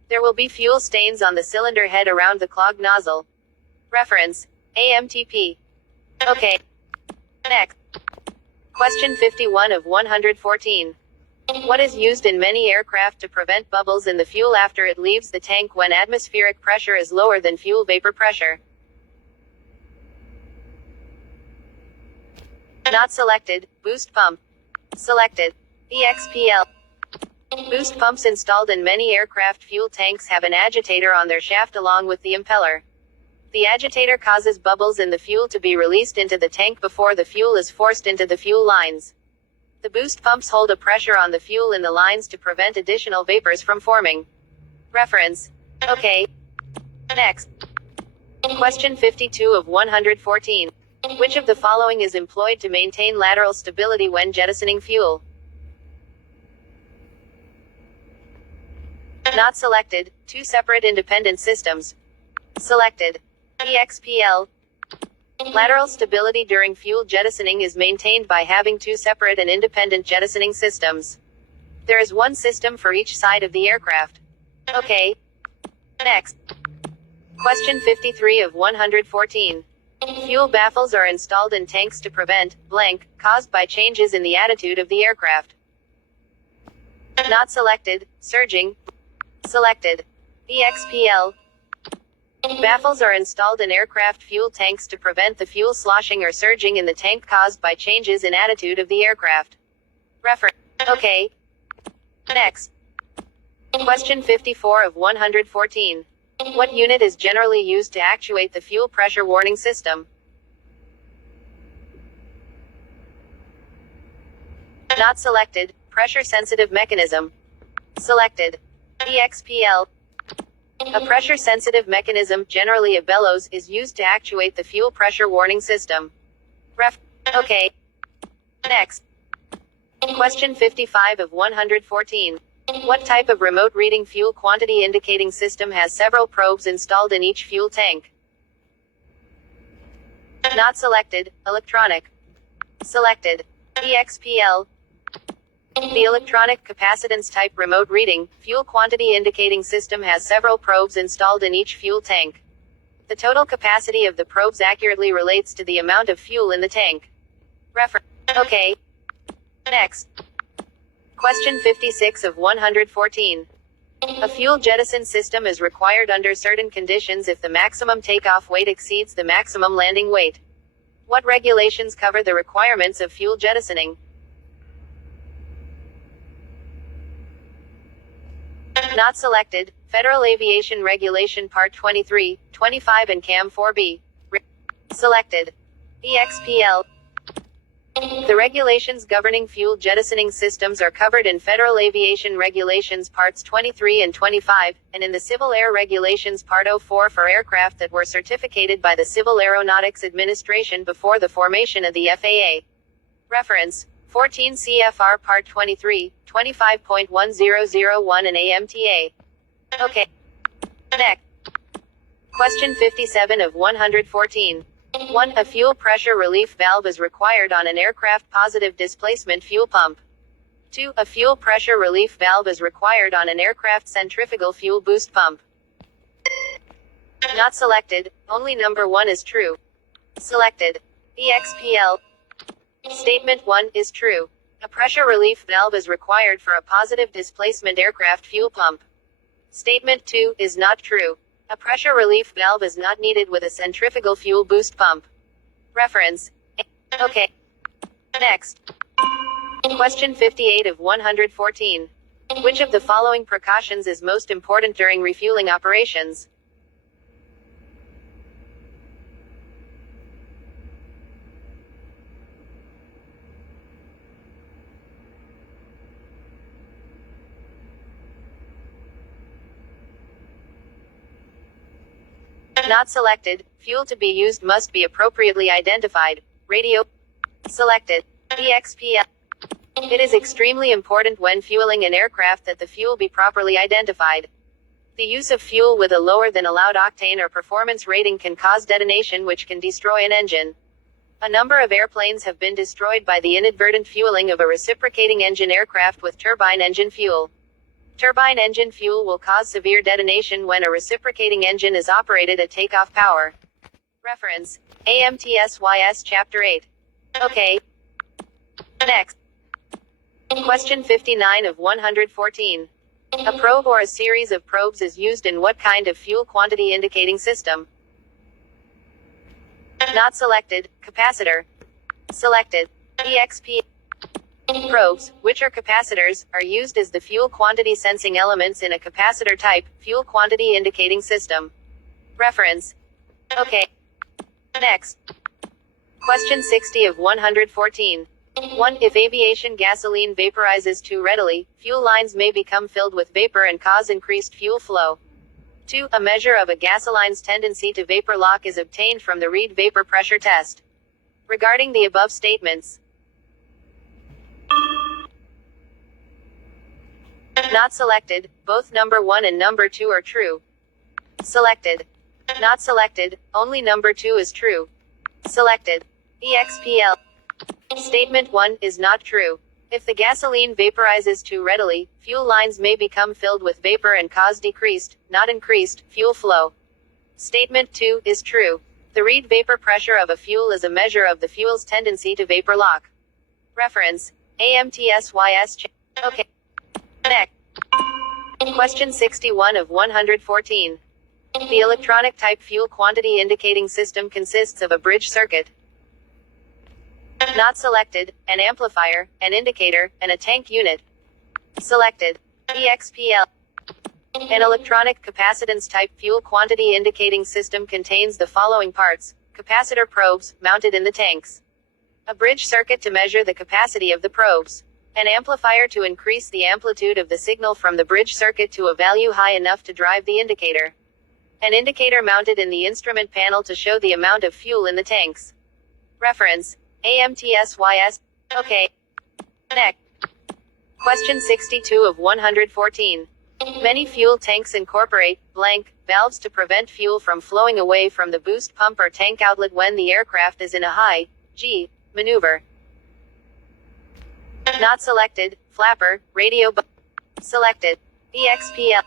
There will be fuel stains on the cylinder head around the clogged nozzle. Reference: AMTP. Okay. Next. Question 51 of 114. What is used in many aircraft to prevent bubbles in the fuel after it leaves the tank when atmospheric pressure is lower than fuel vapor pressure? Not selected. Boost pump. Selected. EXPL. Boost pumps installed in many aircraft fuel tanks have an agitator on their shaft along with the impeller. The agitator causes bubbles in the fuel to be released into the tank before the fuel is forced into the fuel lines. The boost pumps hold a pressure on the fuel in the lines to prevent additional vapors from forming. Reference. Okay. Next. Question 52 of 114. Which of the following is employed to maintain lateral stability when jettisoning fuel? Not selected. Two separate independent systems. Selected. EXPL. Lateral stability during fuel jettisoning is maintained by having two separate and independent jettisoning systems. There is one system for each side of the aircraft. Okay. Next. Question 53 of 114. Fuel baffles are installed in tanks to prevent blank caused by changes in the attitude of the aircraft. Not selected. Surging. Selected. EXPL. Baffles are installed in aircraft fuel tanks to prevent the fuel sloshing or surging in the tank caused by changes in attitude of the aircraft. Reference. Okay. Next. Question 54 of 114. What unit is generally used to actuate the fuel pressure warning system? Not selected. Pressure sensitive mechanism. Selected. EXPL. A pressure sensitive mechanism, generally a bellows, is used to actuate the fuel pressure warning system. Okay. Next. Question 55 of 114. What type of remote reading fuel quantity indicating system has several probes installed in each fuel tank? Not selected. Electronic. Selected. EXPL. The electronic capacitance type remote reading fuel quantity indicating system has several probes installed in each fuel tank. The total capacity of the probes accurately relates to the amount of fuel in the tank. Reference. Okay. Next. Question 56 of 114. A fuel jettison system is required under certain conditions if the maximum takeoff weight exceeds the maximum landing weight. What regulations cover the requirements of fuel jettisoning? Not selected. Federal Aviation Regulation Part 23, 25 and CAM 4B. Selected. EXPL. The regulations governing fuel jettisoning systems are covered in Federal Aviation Regulations Parts 23 and 25, and in the Civil Air Regulations Part 04 for aircraft that were certificated by the Civil Aeronautics Administration before the formation of the FAA. Reference. 14 CFR Part 23, 25.1001 and AMTA. Okay. Next. Question 57 of 114. 1. A fuel pressure relief valve is required on an aircraft positive displacement fuel pump. 2. A fuel pressure relief valve is required on an aircraft centrifugal fuel boost pump. Not selected. Only number 1 is true. Selected. EXPL. Statement 1 is true. A pressure relief valve is required for a positive displacement aircraft fuel pump. Statement 2 is not true. A pressure relief valve is not needed with a centrifugal fuel boost pump. Reference. Okay. Next. Question 58 of 114. Which of the following precautions is most important during refueling operations? Not selected. Fuel to be used must be appropriately identified. Radio. Selected. EXPL. It is extremely important when fueling an aircraft that the fuel be properly identified. The use of fuel with a lower than allowed octane or performance rating can cause detonation, which can destroy an engine. A number of airplanes have been destroyed by the inadvertent fueling of a reciprocating engine aircraft with turbine engine fuel. Turbine engine fuel will cause severe detonation when a reciprocating engine is operated at takeoff power. Reference. AMTSYS Chapter 8. Okay. Next. Question 59 of 114. A probe or a series of probes is used in what kind of fuel quantity indicating system? Not selected. Capacitor. Selected. EXP. Probes, which are capacitors, are used as the fuel quantity sensing elements in a capacitor type, fuel quantity indicating system. Reference. Okay. Next. Question 60 of 114. 1. If aviation gasoline vaporizes too readily, fuel lines may become filled with vapor and cause increased fuel flow. 2. A measure of a gasoline's tendency to vapor lock is obtained from the Reid vapor pressure test. Regarding the above statements. Not selected. Both number 1 and number 2 are true. Selected. Not selected. Only number 2 is true. Selected. EXPL. Statement 1 is not true. If the gasoline vaporizes too readily, fuel lines may become filled with vapor and cause decreased, not increased, fuel flow. Statement 2 is true. The Reid vapor pressure of a fuel is a measure of the fuel's tendency to vapor lock. Reference. AMTSYS. Okay. Next. Question 61 of 114. The electronic type fuel quantity indicating system consists of a bridge circuit. Not selected, an amplifier, an indicator, and a tank unit. Selected. EXPL. An electronic capacitance type fuel quantity indicating system contains the following parts: capacitor probes, mounted in the tanks. A bridge circuit to measure the capacity of the probes. An amplifier to increase the amplitude of the signal from the bridge circuit to a value high enough to drive the indicator. An indicator mounted in the instrument panel to show the amount of fuel in the tanks. Reference. AMTSYS. Okay. Next. Question 62 of 114. Many fuel tanks incorporate blank valves to prevent fuel from flowing away from the boost pump or tank outlet when the aircraft is in a high G maneuver. Not selected. Flapper, radio. Selected. EXPL.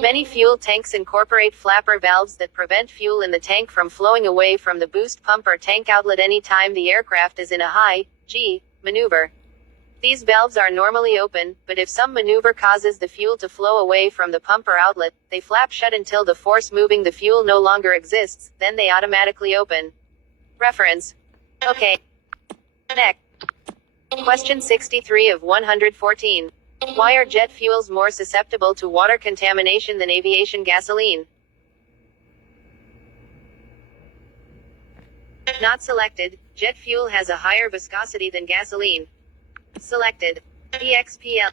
Many fuel tanks incorporate flapper valves that prevent fuel in the tank from flowing away from the boost pump or tank outlet anytime the aircraft is in a high G maneuver. These valves are normally open, but if some maneuver causes the fuel to flow away from the pump or outlet, they flap shut until the force moving the fuel no longer exists, then they automatically open. Reference. Okay. Next. Question 63 of 114. Why are jet fuels more susceptible to water contamination than aviation gasoline? Not selected. Jet fuel has a higher viscosity than gasoline. Selected. EXPL.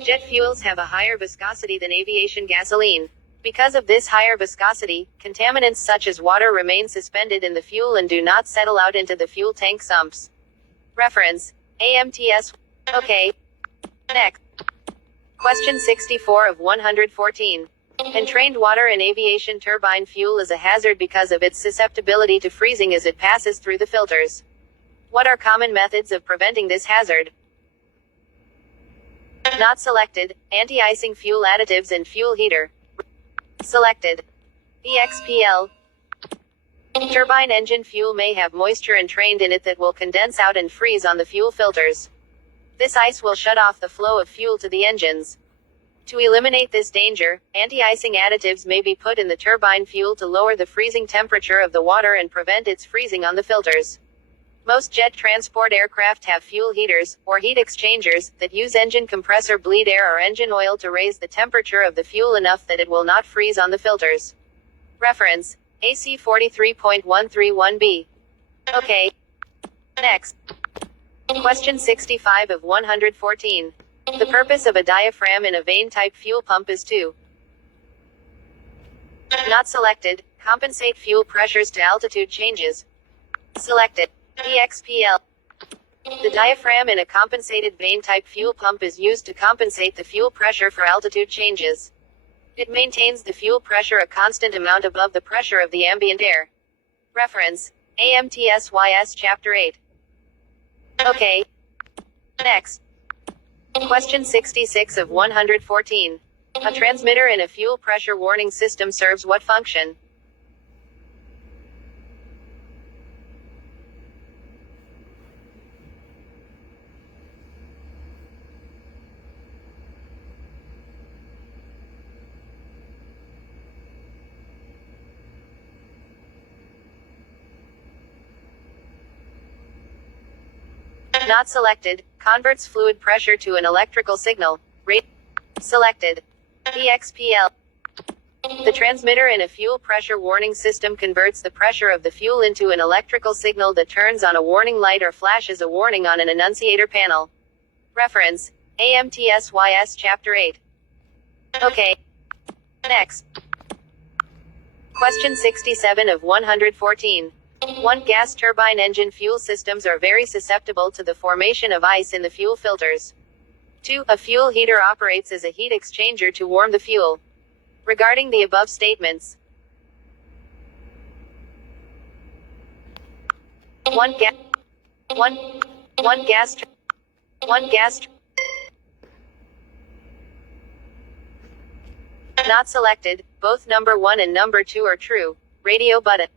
Jet fuels have a higher viscosity than aviation gasoline. Because of this higher viscosity, contaminants such as water remain suspended in the fuel and do not settle out into the fuel tank sumps. Reference. AMTS. Okay. Next. Question 64 of 114. Entrained water in aviation turbine fuel is a hazard because of its susceptibility to freezing as it passes through the filters. What are common methods of preventing this hazard? Not selected. Anti-icing fuel additives and fuel heater. Selected. EXPL. Turbine engine fuel may have moisture entrained in it that will condense out and freeze on the fuel filters. This ice will shut off the flow of fuel to the engines. To eliminate this danger, anti-icing additives may be put in the turbine fuel to lower the freezing temperature of the water and prevent its freezing on the filters. Most jet transport aircraft have fuel heaters, or heat exchangers, that use engine compressor bleed air or engine oil to raise the temperature of the fuel enough that it will not freeze on the filters. Reference. AC 43.131b. Okay. Next. Question 65 of 114. The purpose of a diaphragm in a vane-type fuel pump is to not selected, compensate fuel pressures to altitude changes. Selected. EXPL. The diaphragm in a compensated vane-type fuel pump is used to compensate the fuel pressure for altitude changes. It maintains the fuel pressure a constant amount above the pressure of the ambient air. Reference. AMTSYS Chapter 8. Okay. Next. Question 66 of 114. A transmitter in a fuel pressure warning system serves what function? Not selected. Converts fluid pressure to an electrical signal. Selected. EXPL. The transmitter in a fuel pressure warning system converts the pressure of the fuel into an electrical signal that turns on a warning light or flashes a warning on an annunciator panel. Reference: AMTSYS Chapter 8. Okay. Next. Question 67 of 114. 1. Gas turbine engine fuel systems are very susceptible to the formation of ice in the fuel filters. 2. A fuel heater operates as a heat exchanger to warm the fuel. Regarding the above statements, 1 gas, 1 gas, not selected. Both number 1 and number 2 are true. Radio button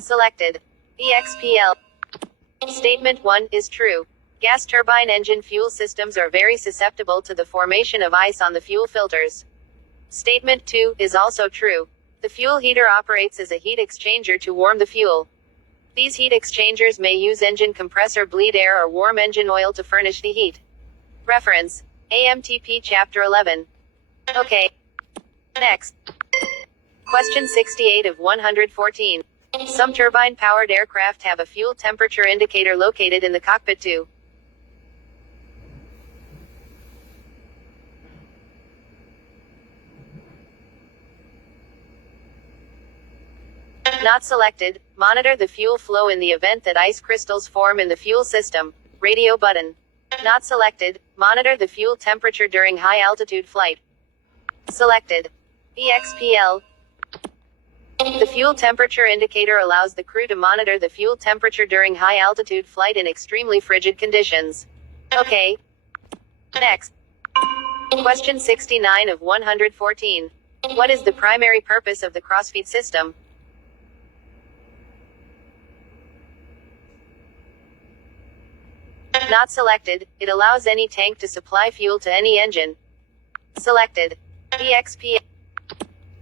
selected. EXPL. Statement 1 is true. Gas turbine engine fuel systems are very susceptible to the formation of ice on the fuel filters. Statement 2 is also true. The fuel heater operates as a heat exchanger to warm the fuel. These heat exchangers may use engine compressor bleed air or warm engine oil to furnish the heat. Reference: AMTP Chapter 11. Okay. Next. Question 68 of 114. Some turbine-powered aircraft have a fuel temperature indicator located in the cockpit too. Not selected. Monitor the fuel flow in the event that ice crystals form in the fuel system. Radio button. Not selected. Monitor the fuel temperature during high-altitude flight. Selected. EXPL. The fuel temperature indicator allows the crew to monitor the fuel temperature during high-altitude flight in extremely frigid conditions. Okay. Next. Question 69 of 114. What is the primary purpose of the crossfeed system? Not selected. It allows any tank to supply fuel to any engine. Selected. EXP.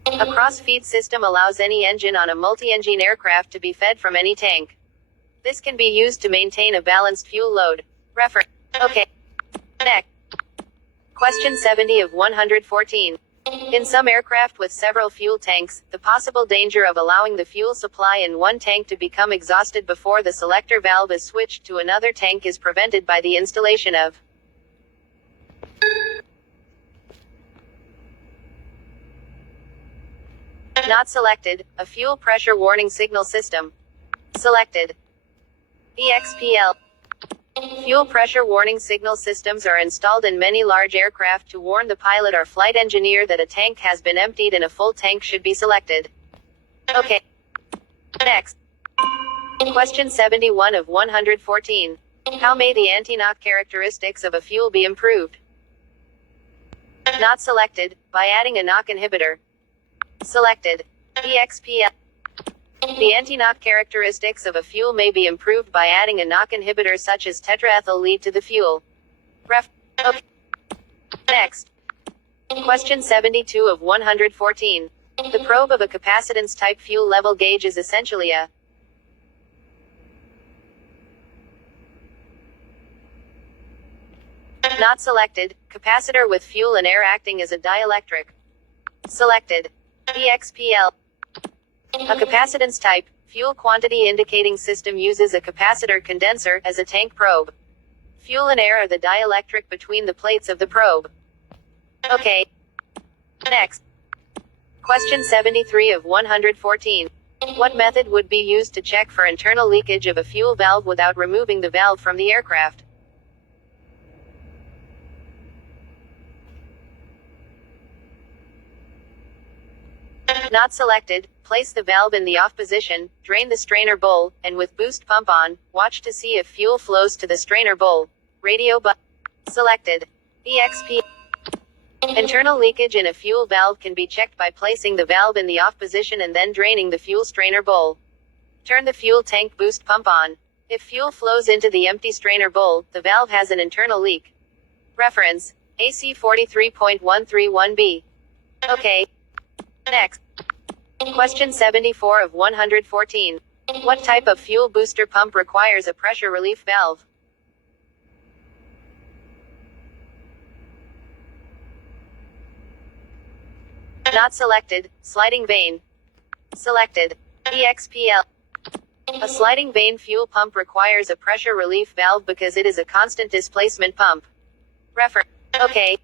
A cross-feed system allows any engine on a multi-engine aircraft to be fed from any tank. This can be used to maintain a balanced fuel load. Reference. Okay. Next. Question 70 of 114. In some aircraft with several fuel tanks, the possible danger of allowing the fuel supply in one tank to become exhausted before the selector valve is switched to another tank is prevented by the installation of not selected, a fuel pressure warning signal system. Selected. EXPL. Fuel pressure warning signal systems are installed in many large aircraft to warn the pilot or flight engineer that a tank has been emptied and a full tank should be selected. Okay. Next. Question 71 of 114. How may the anti-knock characteristics of a fuel be improved? Not selected, by adding a knock inhibitor. Selected. EXPL. The anti-knock characteristics of a fuel may be improved by adding a knock inhibitor such as tetraethyl lead to the fuel. Okay. Next. Question 72 of 114. The probe of a capacitance type fuel level gauge is essentially a not selected, capacitor with fuel and air acting as a dielectric. Selected. EXPL. A capacitance type, fuel quantity indicating system uses a capacitor condenser as a tank probe. Fuel and air are the dielectric between the plates of the probe. Okay. Next. Question 73 of 114. What method would be used to check for internal leakage of a fuel valve without removing the valve from the aircraft? Not selected. Place the valve in the off position, drain the strainer bowl, and with boost pump on, watch to see if fuel flows to the strainer bowl. Radio button. Selected. EXP. Internal leakage in a fuel valve can be checked by placing the valve in the off position and then draining the fuel strainer bowl. Turn the fuel tank boost pump on. If fuel flows into the empty strainer bowl, the valve has an internal leak. Reference: AC 43.131b. Okay. Next. Question 74 of 114. What type of fuel booster pump requires a pressure relief valve? Not selected. Sliding vane. Selected. EXPL. A sliding vane fuel pump requires a pressure relief valve because it is a constant displacement pump. Reference. Okay.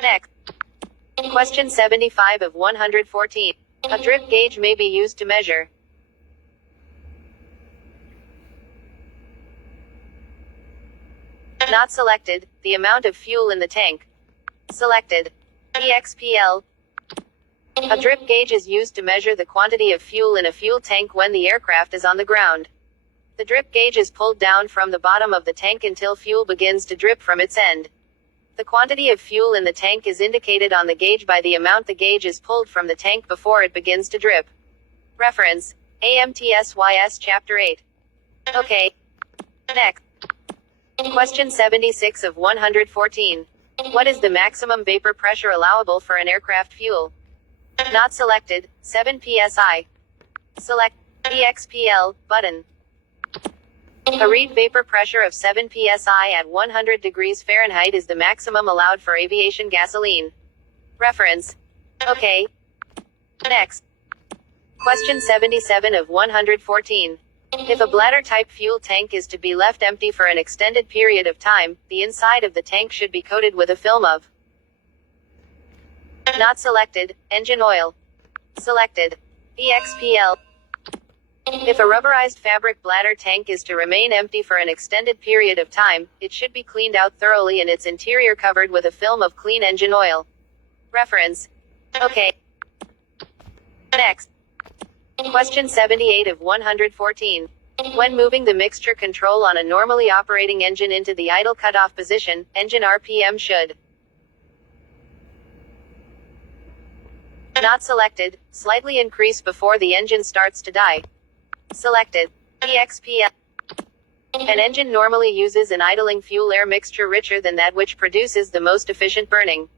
Next. Question 75 of 114. A drip gauge may be used to measure. Not selected. The amount of fuel in the tank. Selected. EXPL. A drip gauge is used to measure the quantity of fuel in a fuel tank when the aircraft is on the ground. The drip gauge is pulled down from the bottom of the tank until fuel begins to drip from its end. The quantity of fuel in the tank is indicated on the gauge by the amount the gauge is pulled from the tank before it begins to drip. Reference. AMTSYS Chapter 8. Okay. Next. Question 76 of 114. What is the maximum vapor pressure allowable for an aircraft fuel? Not selected. 7 psi. Select EXPL button. A read vapor pressure of 7 psi at 100 degrees Fahrenheit is the maximum allowed for aviation gasoline. Reference. Okay. Next. Question 77 of 114. If a bladder-type fuel tank is to be left empty for an extended period of time, the inside of the tank should be coated with a film of. Not selected. Engine oil. Selected. EXPL. If a rubberized fabric bladder tank is to remain empty for an extended period of time, it should be cleaned out thoroughly and its interior covered with a film of clean engine oil. Reference. Okay. Next. Question 78 of 114. When moving the mixture control on a normally operating engine into the idle cutoff position, engine RPM should. Not selected. Slightly increase before the engine starts to die. Selected. EXPL. An engine normally uses an idling fuel-air mixture richer than that which produces the most efficient burning.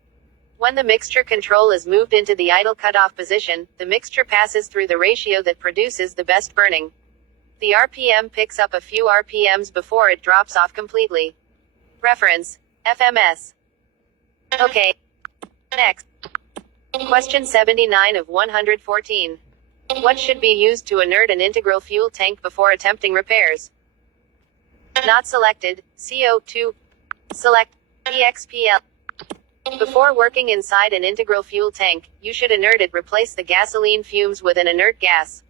When the mixture control is moved into the idle cutoff position, the mixture passes through the ratio that produces the best burning. The RPM picks up a few RPMs before it drops off completely. Reference. FMS. Okay. Next. Question 79 of 114. What should be used to inert an integral fuel tank before attempting repairs? Not selected. CO2. Select. EXPL. Before working inside an integral fuel tank, you should inert it. Replace the gasoline fumes with an inert gas.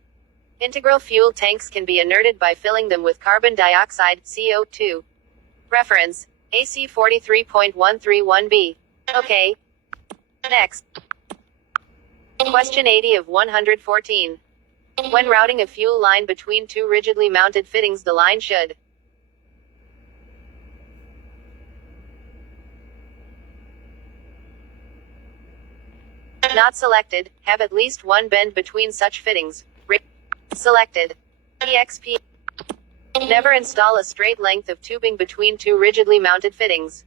Integral fuel tanks can be inerted by filling them with carbon dioxide, CO2. Reference. AC 43.131b. Okay. Next. Question 80 of 114. When routing a fuel line between two rigidly mounted fittings, the line should. Not selected. Have at least one bend between such fittings. Selected. EXP. Never install a straight length of tubing between two rigidly mounted fittings.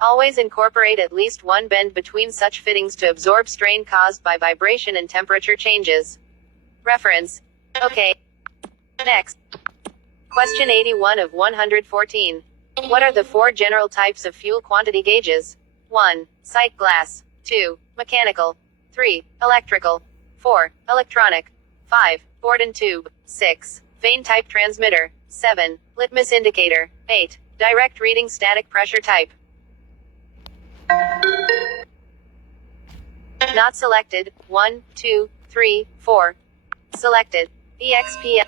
Always incorporate at least one bend between such fittings to absorb strain caused by vibration and temperature changes. Reference. Okay. Next. Question 81 of 114. What are the four general types of fuel quantity gauges? 1. Sight glass. 2. Mechanical. 3. Electrical. 4. Electronic. 5. Board and tube. 6. Vane type transmitter. 7. Litmus indicator. 8. Direct reading static pressure type. Not selected. 1, 2, 3, 4. Selected. EXP.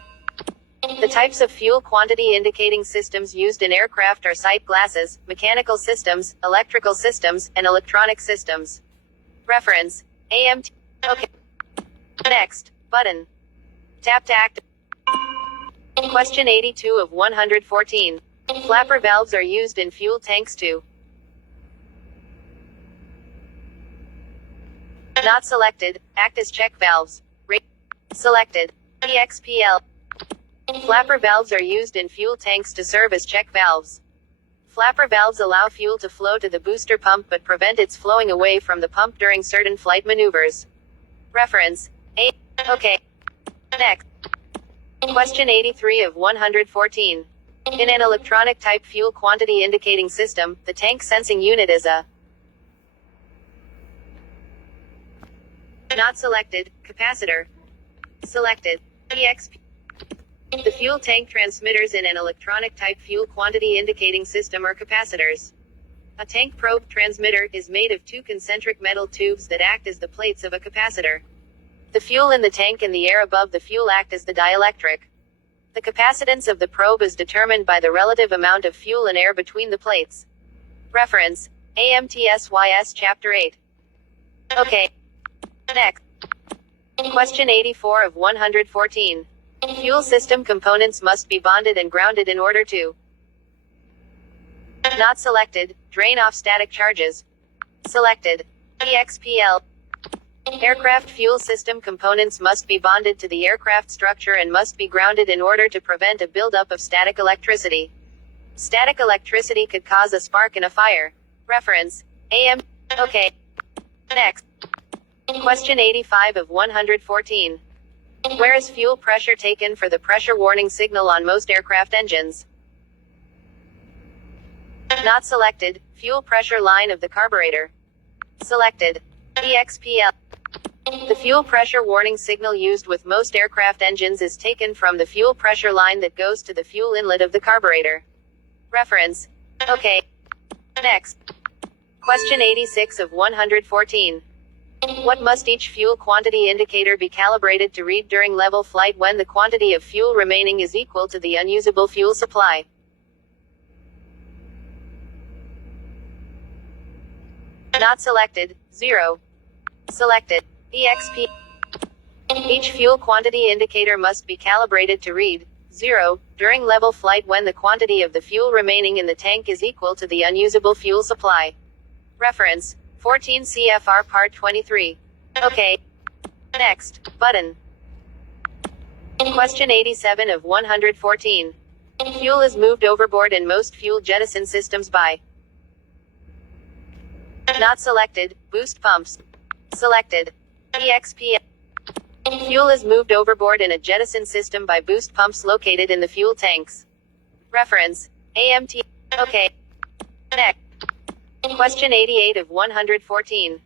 The types of fuel quantity indicating systems used in aircraft are sight glasses, mechanical systems, electrical systems, and electronic systems. Reference. AMT. Okay. Next. Button. Tap to activate. Question 82 of 114. Flapper valves are used in fuel tanks too. Not selected. Act as check valves. Selected. EXPL. Flapper valves are used in fuel tanks to serve as check valves. Flapper valves allow fuel to flow to the booster pump but prevent its flowing away from the pump during certain flight maneuvers. Reference. A. Okay. Next. Question 83 of 114. In an electronic type fuel quantity indicating system, the tank sensing unit is a. Not selected. Capacitor. Selected. EXP. The fuel tank transmitters in an electronic type fuel quantity indicating system are capacitors. A tank probe transmitter is made of two concentric metal tubes that act as the plates of a capacitor. The fuel in the tank and the air above the fuel act as the dielectric. The capacitance of the probe is determined by the relative amount of fuel and air between the plates. Reference: AMTSYS Chapter 8. Okay. Next. Question 84 of 114. Fuel system components must be bonded and grounded in order to. Not selected. Drain off static charges. Selected. EXPL. Aircraft fuel system components must be bonded to the aircraft structure and must be grounded in order to prevent a buildup of static electricity. Static electricity could cause a spark in a fire. Reference: AM. Okay. Next. Question 85 of 114. Where is fuel pressure taken for the pressure warning signal on most aircraft engines? Not selected. Fuel pressure line of the carburetor. Selected. EXPL. The fuel pressure warning signal used with most aircraft engines is taken from the fuel pressure line that goes to the fuel inlet of the carburetor. Reference: Okay. Next. Question 86 of 114. What must each fuel quantity indicator be calibrated to read during level flight when the quantity of fuel remaining is equal to the unusable fuel supply? Not selected. 0. Selected. EXP. Each fuel quantity indicator must be calibrated to read 0 during level flight when the quantity of the fuel remaining in the tank is equal to the unusable fuel supply. Reference: 14 CFR Part 23. Okay. Next. Button. Question 87 of 114. Fuel is moved overboard in most fuel jettison systems by. Not selected. Boost pumps. Selected. EXP. Fuel is moved overboard in a jettison system by boost pumps located in the fuel tanks. Reference: AMT. Okay. Next. Question 88 of 114.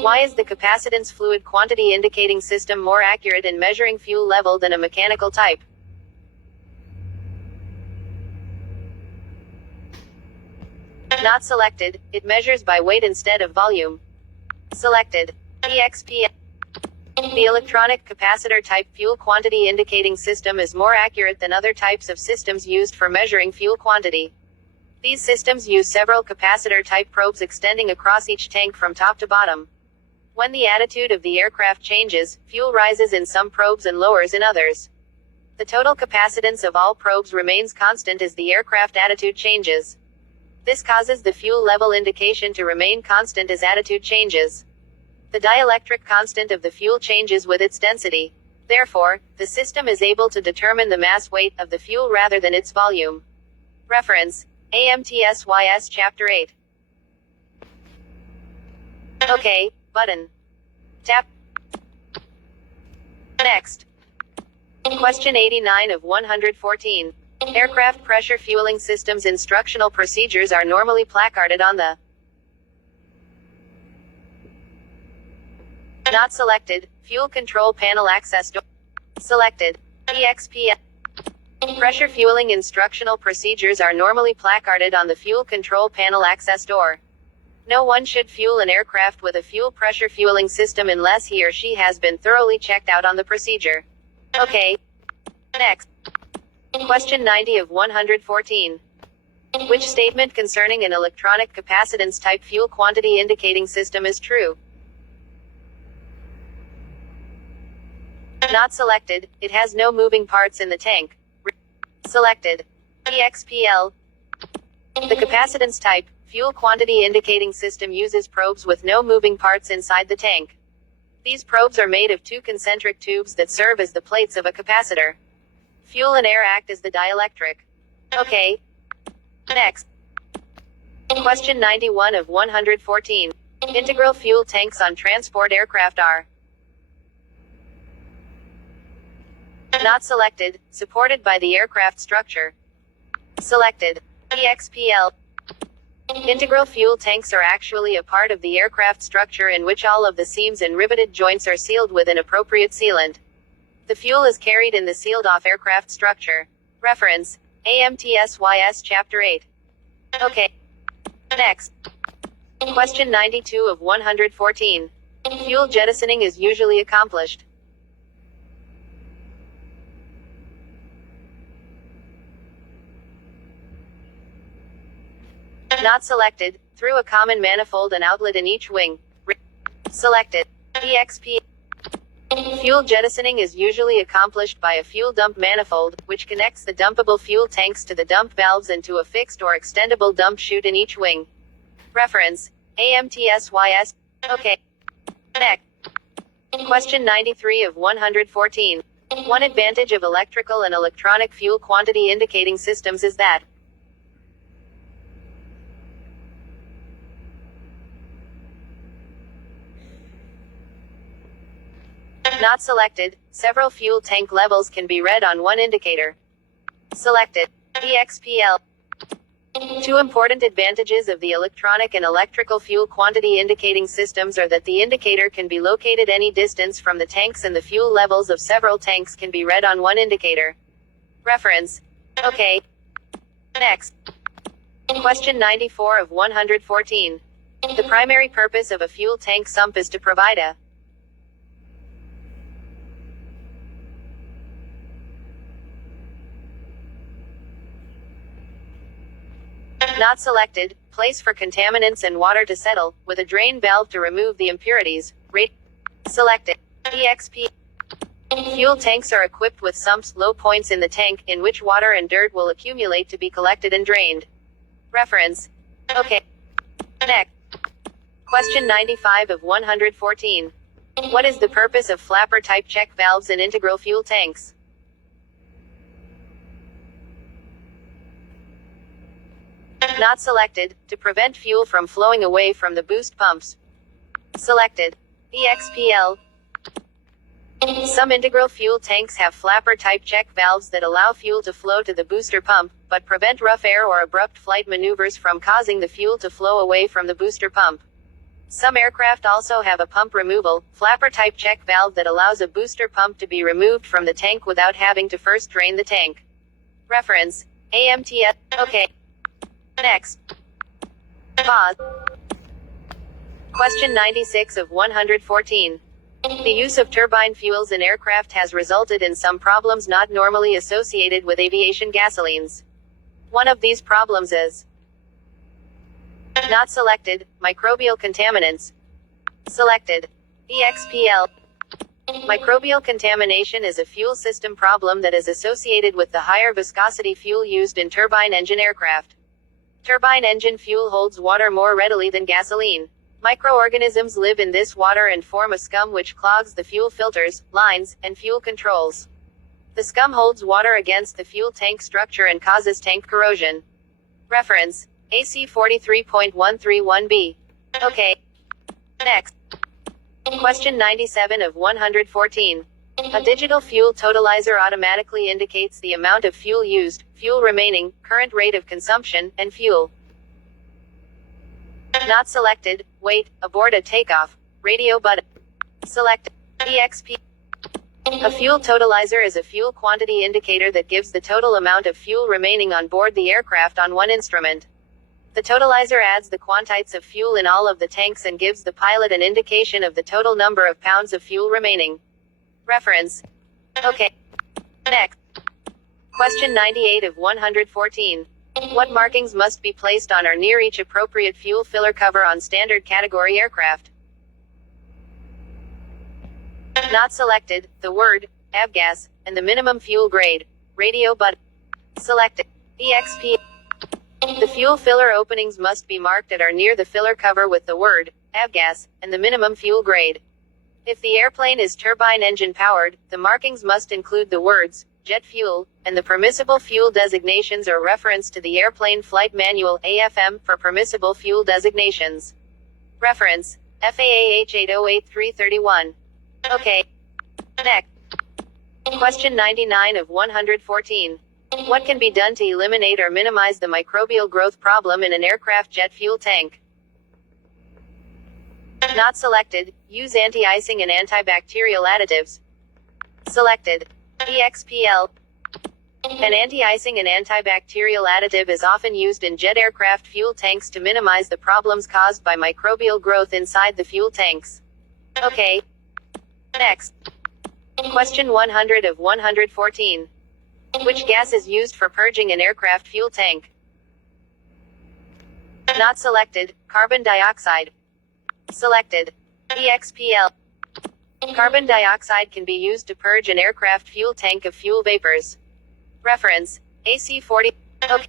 Why is the capacitance fluid quantity indicating system more accurate in measuring fuel level than a mechanical type? Not selected. It measures by weight instead of volume. Selected. EXP. The electronic capacitor type fuel quantity indicating system is more accurate than other types of systems used for measuring fuel quantity. These systems use several capacitor type probes extending across each tank from top to bottom. When the attitude of the aircraft changes, fuel rises in some probes and lowers in others. The total capacitance of all probes remains constant as the aircraft attitude changes. This causes the fuel level indication to remain constant as attitude changes. The dielectric constant of the fuel changes with its density. Therefore, the system is able to determine the mass weight of the fuel rather than its volume. Reference: AMTSYS Chapter 8. OK. Button. Tap. Next. Question 89 of 114. Aircraft pressure fueling systems instructional procedures are normally placarded on the. Not selected. Fuel control panel access door. Selected. EXP. Pressure fueling instructional procedures are normally placarded on the fuel control panel access door. No one should fuel an aircraft with a fuel pressure fueling system unless he or she has been thoroughly checked out on the procedure. Okay. Next. Question 90 of 114. Which statement concerning an electronic capacitance type fuel quantity indicating system is true? Not selected. It has no moving parts in the tank. Selected. EXPL. The capacitance type fuel quantity indicating system uses probes with no moving parts inside the tank. These probes are made of two concentric tubes that serve as the plates of a capacitor. Fuel and air act as the dielectric. Okay. Next. Question 91 of 114. Integral fuel tanks on transport aircraft are. Not selected. Supported by the aircraft structure. Selected. EXPL. Integral fuel tanks are actually a part of the aircraft structure in which all of the seams and riveted joints are sealed with an appropriate sealant. The fuel is carried in the sealed-off aircraft structure. Reference: AMTSYS Chapter 8. Okay. Next. Question 92 of 114. Fuel jettisoning is usually accomplished. Not selected. Through a common manifold and outlet in each wing. Selected. EXP. Fuel jettisoning is usually accomplished by a fuel dump manifold, which connects the dumpable fuel tanks to the dump valves and to a fixed or extendable dump chute in each wing. Reference: AMTSYS. Okay. Next. Question 93 of 114. One advantage of electrical and electronic fuel quantity indicating systems is that not selected. Several fuel tank levels can be read on one indicator. Selected. EXPL. Two important advantages of the electronic and electrical fuel quantity indicating systems are that the indicator can be located any distance from the tanks and the fuel levels of several tanks can be read on one indicator. Reference: Okay. Next. Question 94 of 114. The primary purpose of a fuel tank sump is to provide a not selected, place for contaminants and water to settle, with a drain valve to remove the impurities. Selected. EXP. Fuel tanks are equipped with sumps, low points in the tank, in which water and dirt will accumulate to be collected and drained. Reference: Okay. Next. Question 95 of 114. What is the purpose of flapper type check valves in integral fuel tanks? Not selected, to prevent fuel from flowing away from the boost pumps. Selected. EXPL. Some integral fuel tanks have flapper-type check valves that allow fuel to flow to the booster pump, but prevent rough air or abrupt flight maneuvers from causing the fuel to flow away from the booster pump. Some aircraft also have a pump removal, flapper-type check valve that allows a booster pump to be removed from the tank without having to first drain the tank. Reference: AMTS. Okay. Next. Pause. Question 96 of 114. The use of turbine fuels in aircraft has resulted in some problems not normally associated with aviation gasolines. One of these problems is not selected, microbial contaminants. Selected. EXPL. Microbial contamination is a fuel system problem that is associated with the higher viscosity fuel used in turbine engine aircraft. Turbine engine fuel holds water more readily than gasoline. Microorganisms live in this water and form a scum which clogs the fuel filters, lines, and fuel controls. The scum holds water against the fuel tank structure and causes tank corrosion. Reference: AC 43.131b. Okay. Next. Question 97 of 114. A digital fuel totalizer automatically indicates the amount of fuel used, fuel remaining, current rate of consumption, and fuel. Not selected, wait, aboard a takeoff, radio button. Select EXP. A fuel totalizer is a fuel quantity indicator that gives the total amount of fuel remaining on board the aircraft on one instrument. The totalizer adds the quantities of fuel in all of the tanks and gives the pilot an indication of the total number of pounds of fuel remaining. Reference: Okay. Next. Question 98 of 114. What markings must be placed on or near each appropriate fuel filler cover on standard category aircraft? Not selected, the word avgas and the minimum fuel grade radio button. Selected. EXP. The fuel filler openings must be marked at or near the filler cover with the word avgas and the minimum fuel grade. If the airplane is turbine engine powered, the markings must include the words jet fuel and the permissible fuel designations or reference to the Airplane Flight Manual (AFM) for permissible fuel designations. Reference: FAA H808331. Okay. Next. Question 99 of 114. What can be done to eliminate or minimize the microbial growth problem in an aircraft jet fuel tank? Not selected. Use anti-icing and antibacterial additives. Selected. EXPL. An anti-icing and antibacterial additive is often used in jet aircraft fuel tanks to minimize the problems caused by microbial growth inside the fuel tanks. Okay. Next. Question 100 of 114. Which gas is used for purging an aircraft fuel tank? Not selected. Carbon dioxide. Selected. EXPL. Carbon dioxide can be used to purge an aircraft fuel tank of fuel vapors. Reference. AC40. Okay.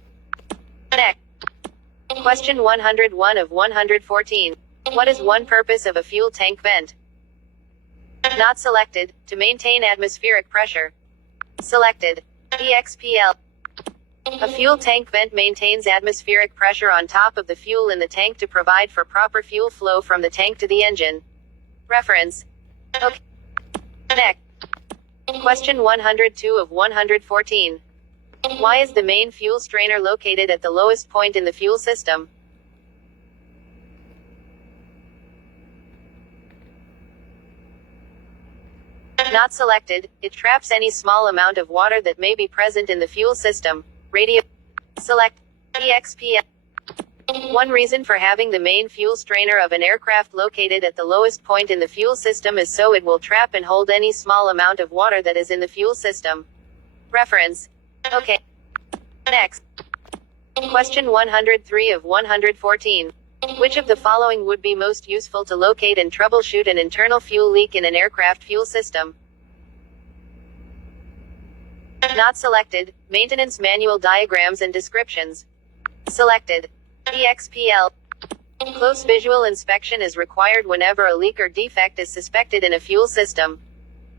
Next. Question 101 of 114. What is one purpose of a fuel tank vent? Not selected. To maintain atmospheric pressure. Selected. EXPL. A fuel tank vent maintains atmospheric pressure on top of the fuel in the tank to provide for proper fuel flow from the tank to the engine. Reference. Okay. Next. Question 102 of 114. Why is the main fuel strainer located at the lowest point in the fuel system? Not selected. It traps any small amount of water that may be present in the fuel system. Radio. Select. EXPL. One reason for having the main fuel strainer of an aircraft located at the lowest point in the fuel system is so it will trap and hold any small amount of water that is in the fuel system. Reference. Okay. Next. Question 103 of 114. Which of the following would be most useful to locate and troubleshoot an internal fuel leak in an aircraft fuel system? Not selected. Maintenance manual diagrams and descriptions. Selected. EXPL. Close visual inspection is required whenever a leak or defect is suspected in a fuel system.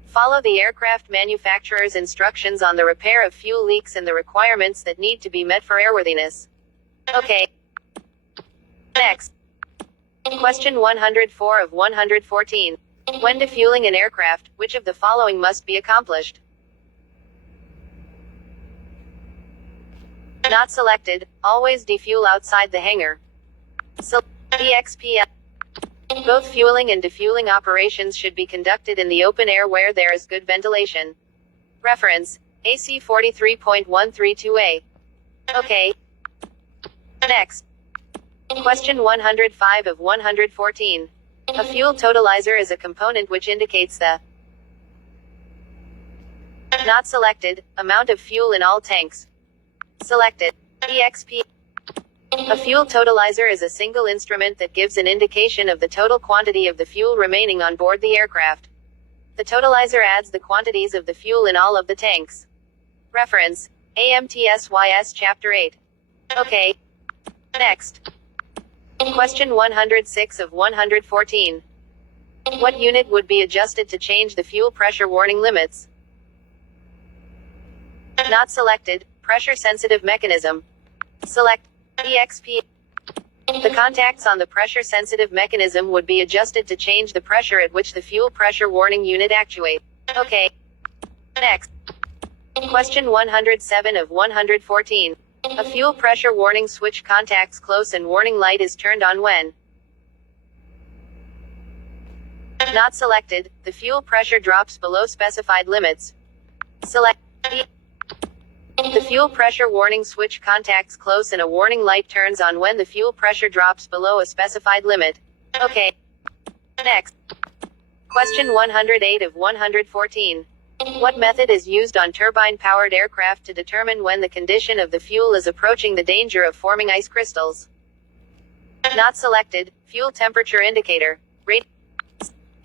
Follow the aircraft manufacturer's instructions on the repair of fuel leaks and the requirements that need to be met for airworthiness. Okay. Next. Question 104 of 114. When defueling an aircraft, which of the following must be accomplished? Not selected. Always defuel outside the hangar. EXPL. Both fueling and defueling operations should be conducted in the open air where there is good ventilation. Reference. AC 43.132A. Okay. Next. Question 105 of 114. A fuel totalizer is a component which indicates the not selected amount of fuel in all tanks. Selected. EXP. A fuel totalizer is a single instrument that gives an indication of the total quantity of the fuel remaining on board the aircraft. The totalizer adds the quantities of the fuel in all of the tanks. Reference. AMTSYS Chapter 8. Okay. Next. Question 106 of 114. What unit would be adjusted to change the fuel pressure warning limits? Not selected. Pressure-sensitive mechanism. Select. EXP. The contacts on the pressure-sensitive mechanism would be adjusted to change the pressure at which the fuel pressure warning unit actuates. Okay. Next. Question 107 of 114. A fuel pressure warning switch contacts close and warning light is turned on when? Not selected. The fuel pressure drops below specified limits. Select. The fuel pressure warning switch contacts close and a warning light turns on when the fuel pressure drops below a specified limit. Okay. Next. Question 108 of 114. What method is used on turbine-powered aircraft to determine when the condition of the fuel is approaching the danger of forming ice crystals? Not selected. Fuel temperature indicator. Rate.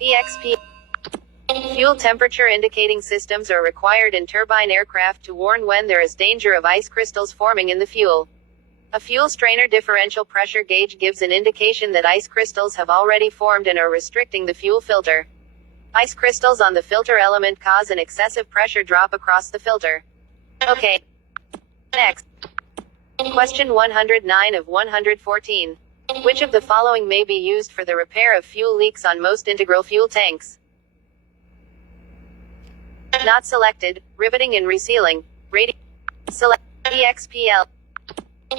EXP. Fuel temperature indicating systems are required in turbine aircraft to warn when there is danger of ice crystals forming in the fuel. A fuel strainer differential pressure gauge gives an indication that ice crystals have already formed and are restricting the fuel filter. Ice crystals on the filter element cause an excessive pressure drop across the filter. Okay. Next. Question 109 of 114. Which of the following may be used for the repair of fuel leaks on most integral fuel tanks? Not selected. Riveting and resealing. Select EXPL.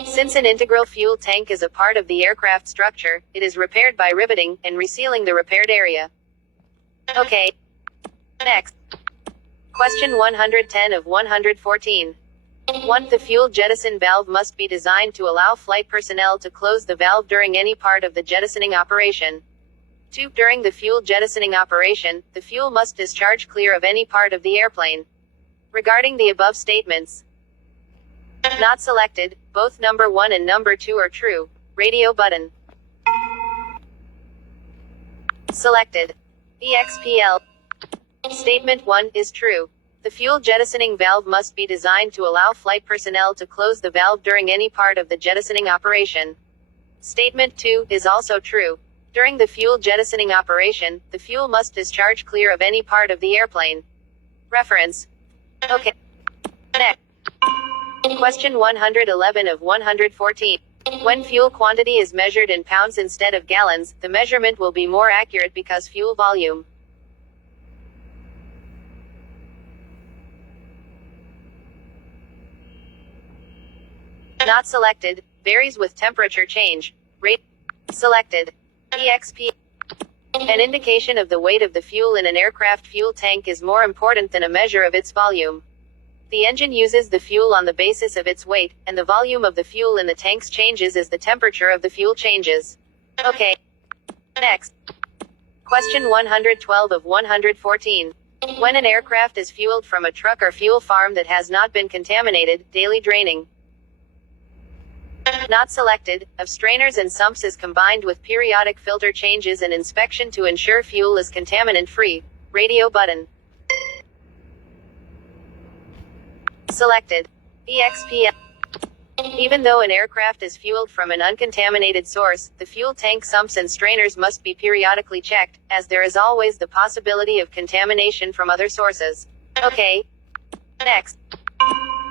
Since an integral fuel tank is a part of the aircraft structure, it is repaired by riveting and resealing the repaired area. Okay. Next. Question 110 of 114. 1. The fuel jettison valve must be designed to allow flight personnel to close the valve during any part of the jettisoning operation. 2. During the fuel jettisoning operation, the fuel must discharge clear of any part of the airplane. Regarding the above statements, not selected, both number 1 and number 2 are true. Radio button. Selected. EXPL. Statement 1 is true. The fuel jettisoning valve must be designed to allow flight personnel to close the valve during any part of the jettisoning operation. Statement 2 is also true. During the fuel jettisoning operation, the fuel must discharge clear of any part of the airplane. Reference. Okay. Next. Question 111 of 114. When fuel quantity is measured in pounds instead of gallons, the measurement will be more accurate because fuel volume. Not selected, varies with temperature change. Rate. Selected. EXP. An indication of the weight of the fuel in an aircraft fuel tank is more important than a measure of its volume. The engine uses the fuel on the basis of its weight, and the volume of the fuel in the tanks changes as the temperature of the fuel changes. Okay. Next. Question 112 of 114. When an aircraft is fueled from a truck or fuel farm that has not been contaminated, daily draining. Not selected, of strainers and sumps is combined with periodic filter changes and inspection to ensure fuel is contaminant-free. Radio button. Selected. EXPL. Even though an aircraft is fueled from an uncontaminated source, the fuel tank sumps and strainers must be periodically checked, as there is always the possibility of contamination from other sources. Okay. Next.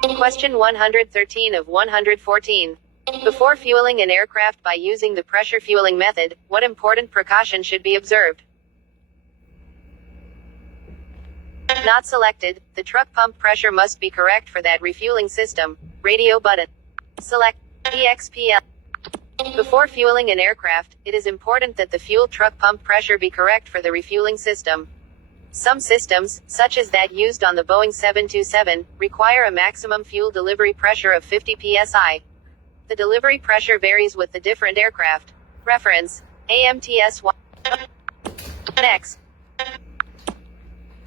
Question 113 of 114. Before fueling an aircraft by using the pressure fueling method, what important precaution should be observed? Not selected, the truck pump pressure must be correct for that refueling system. Radio button. Select EXPL. Before fueling an aircraft, it is important that the fuel truck pump pressure be correct for the refueling system. Some systems, such as that used on the Boeing 727, require a maximum fuel delivery pressure of 50 psi. The delivery pressure varies with the different aircraft. Reference. AMTS1. Next.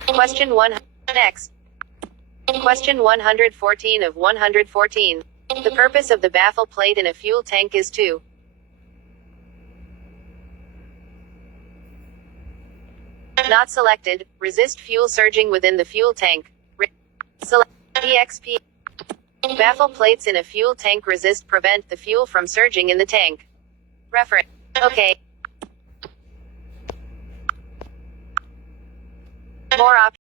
Question 1. Next. Question 114 of 114. The purpose of the baffle plate in a fuel tank is to not selected, resist fuel surging within the fuel tank. Select EXP. Baffle plates in a fuel tank prevent the fuel from surging in the tank. Reference. Okay. More options.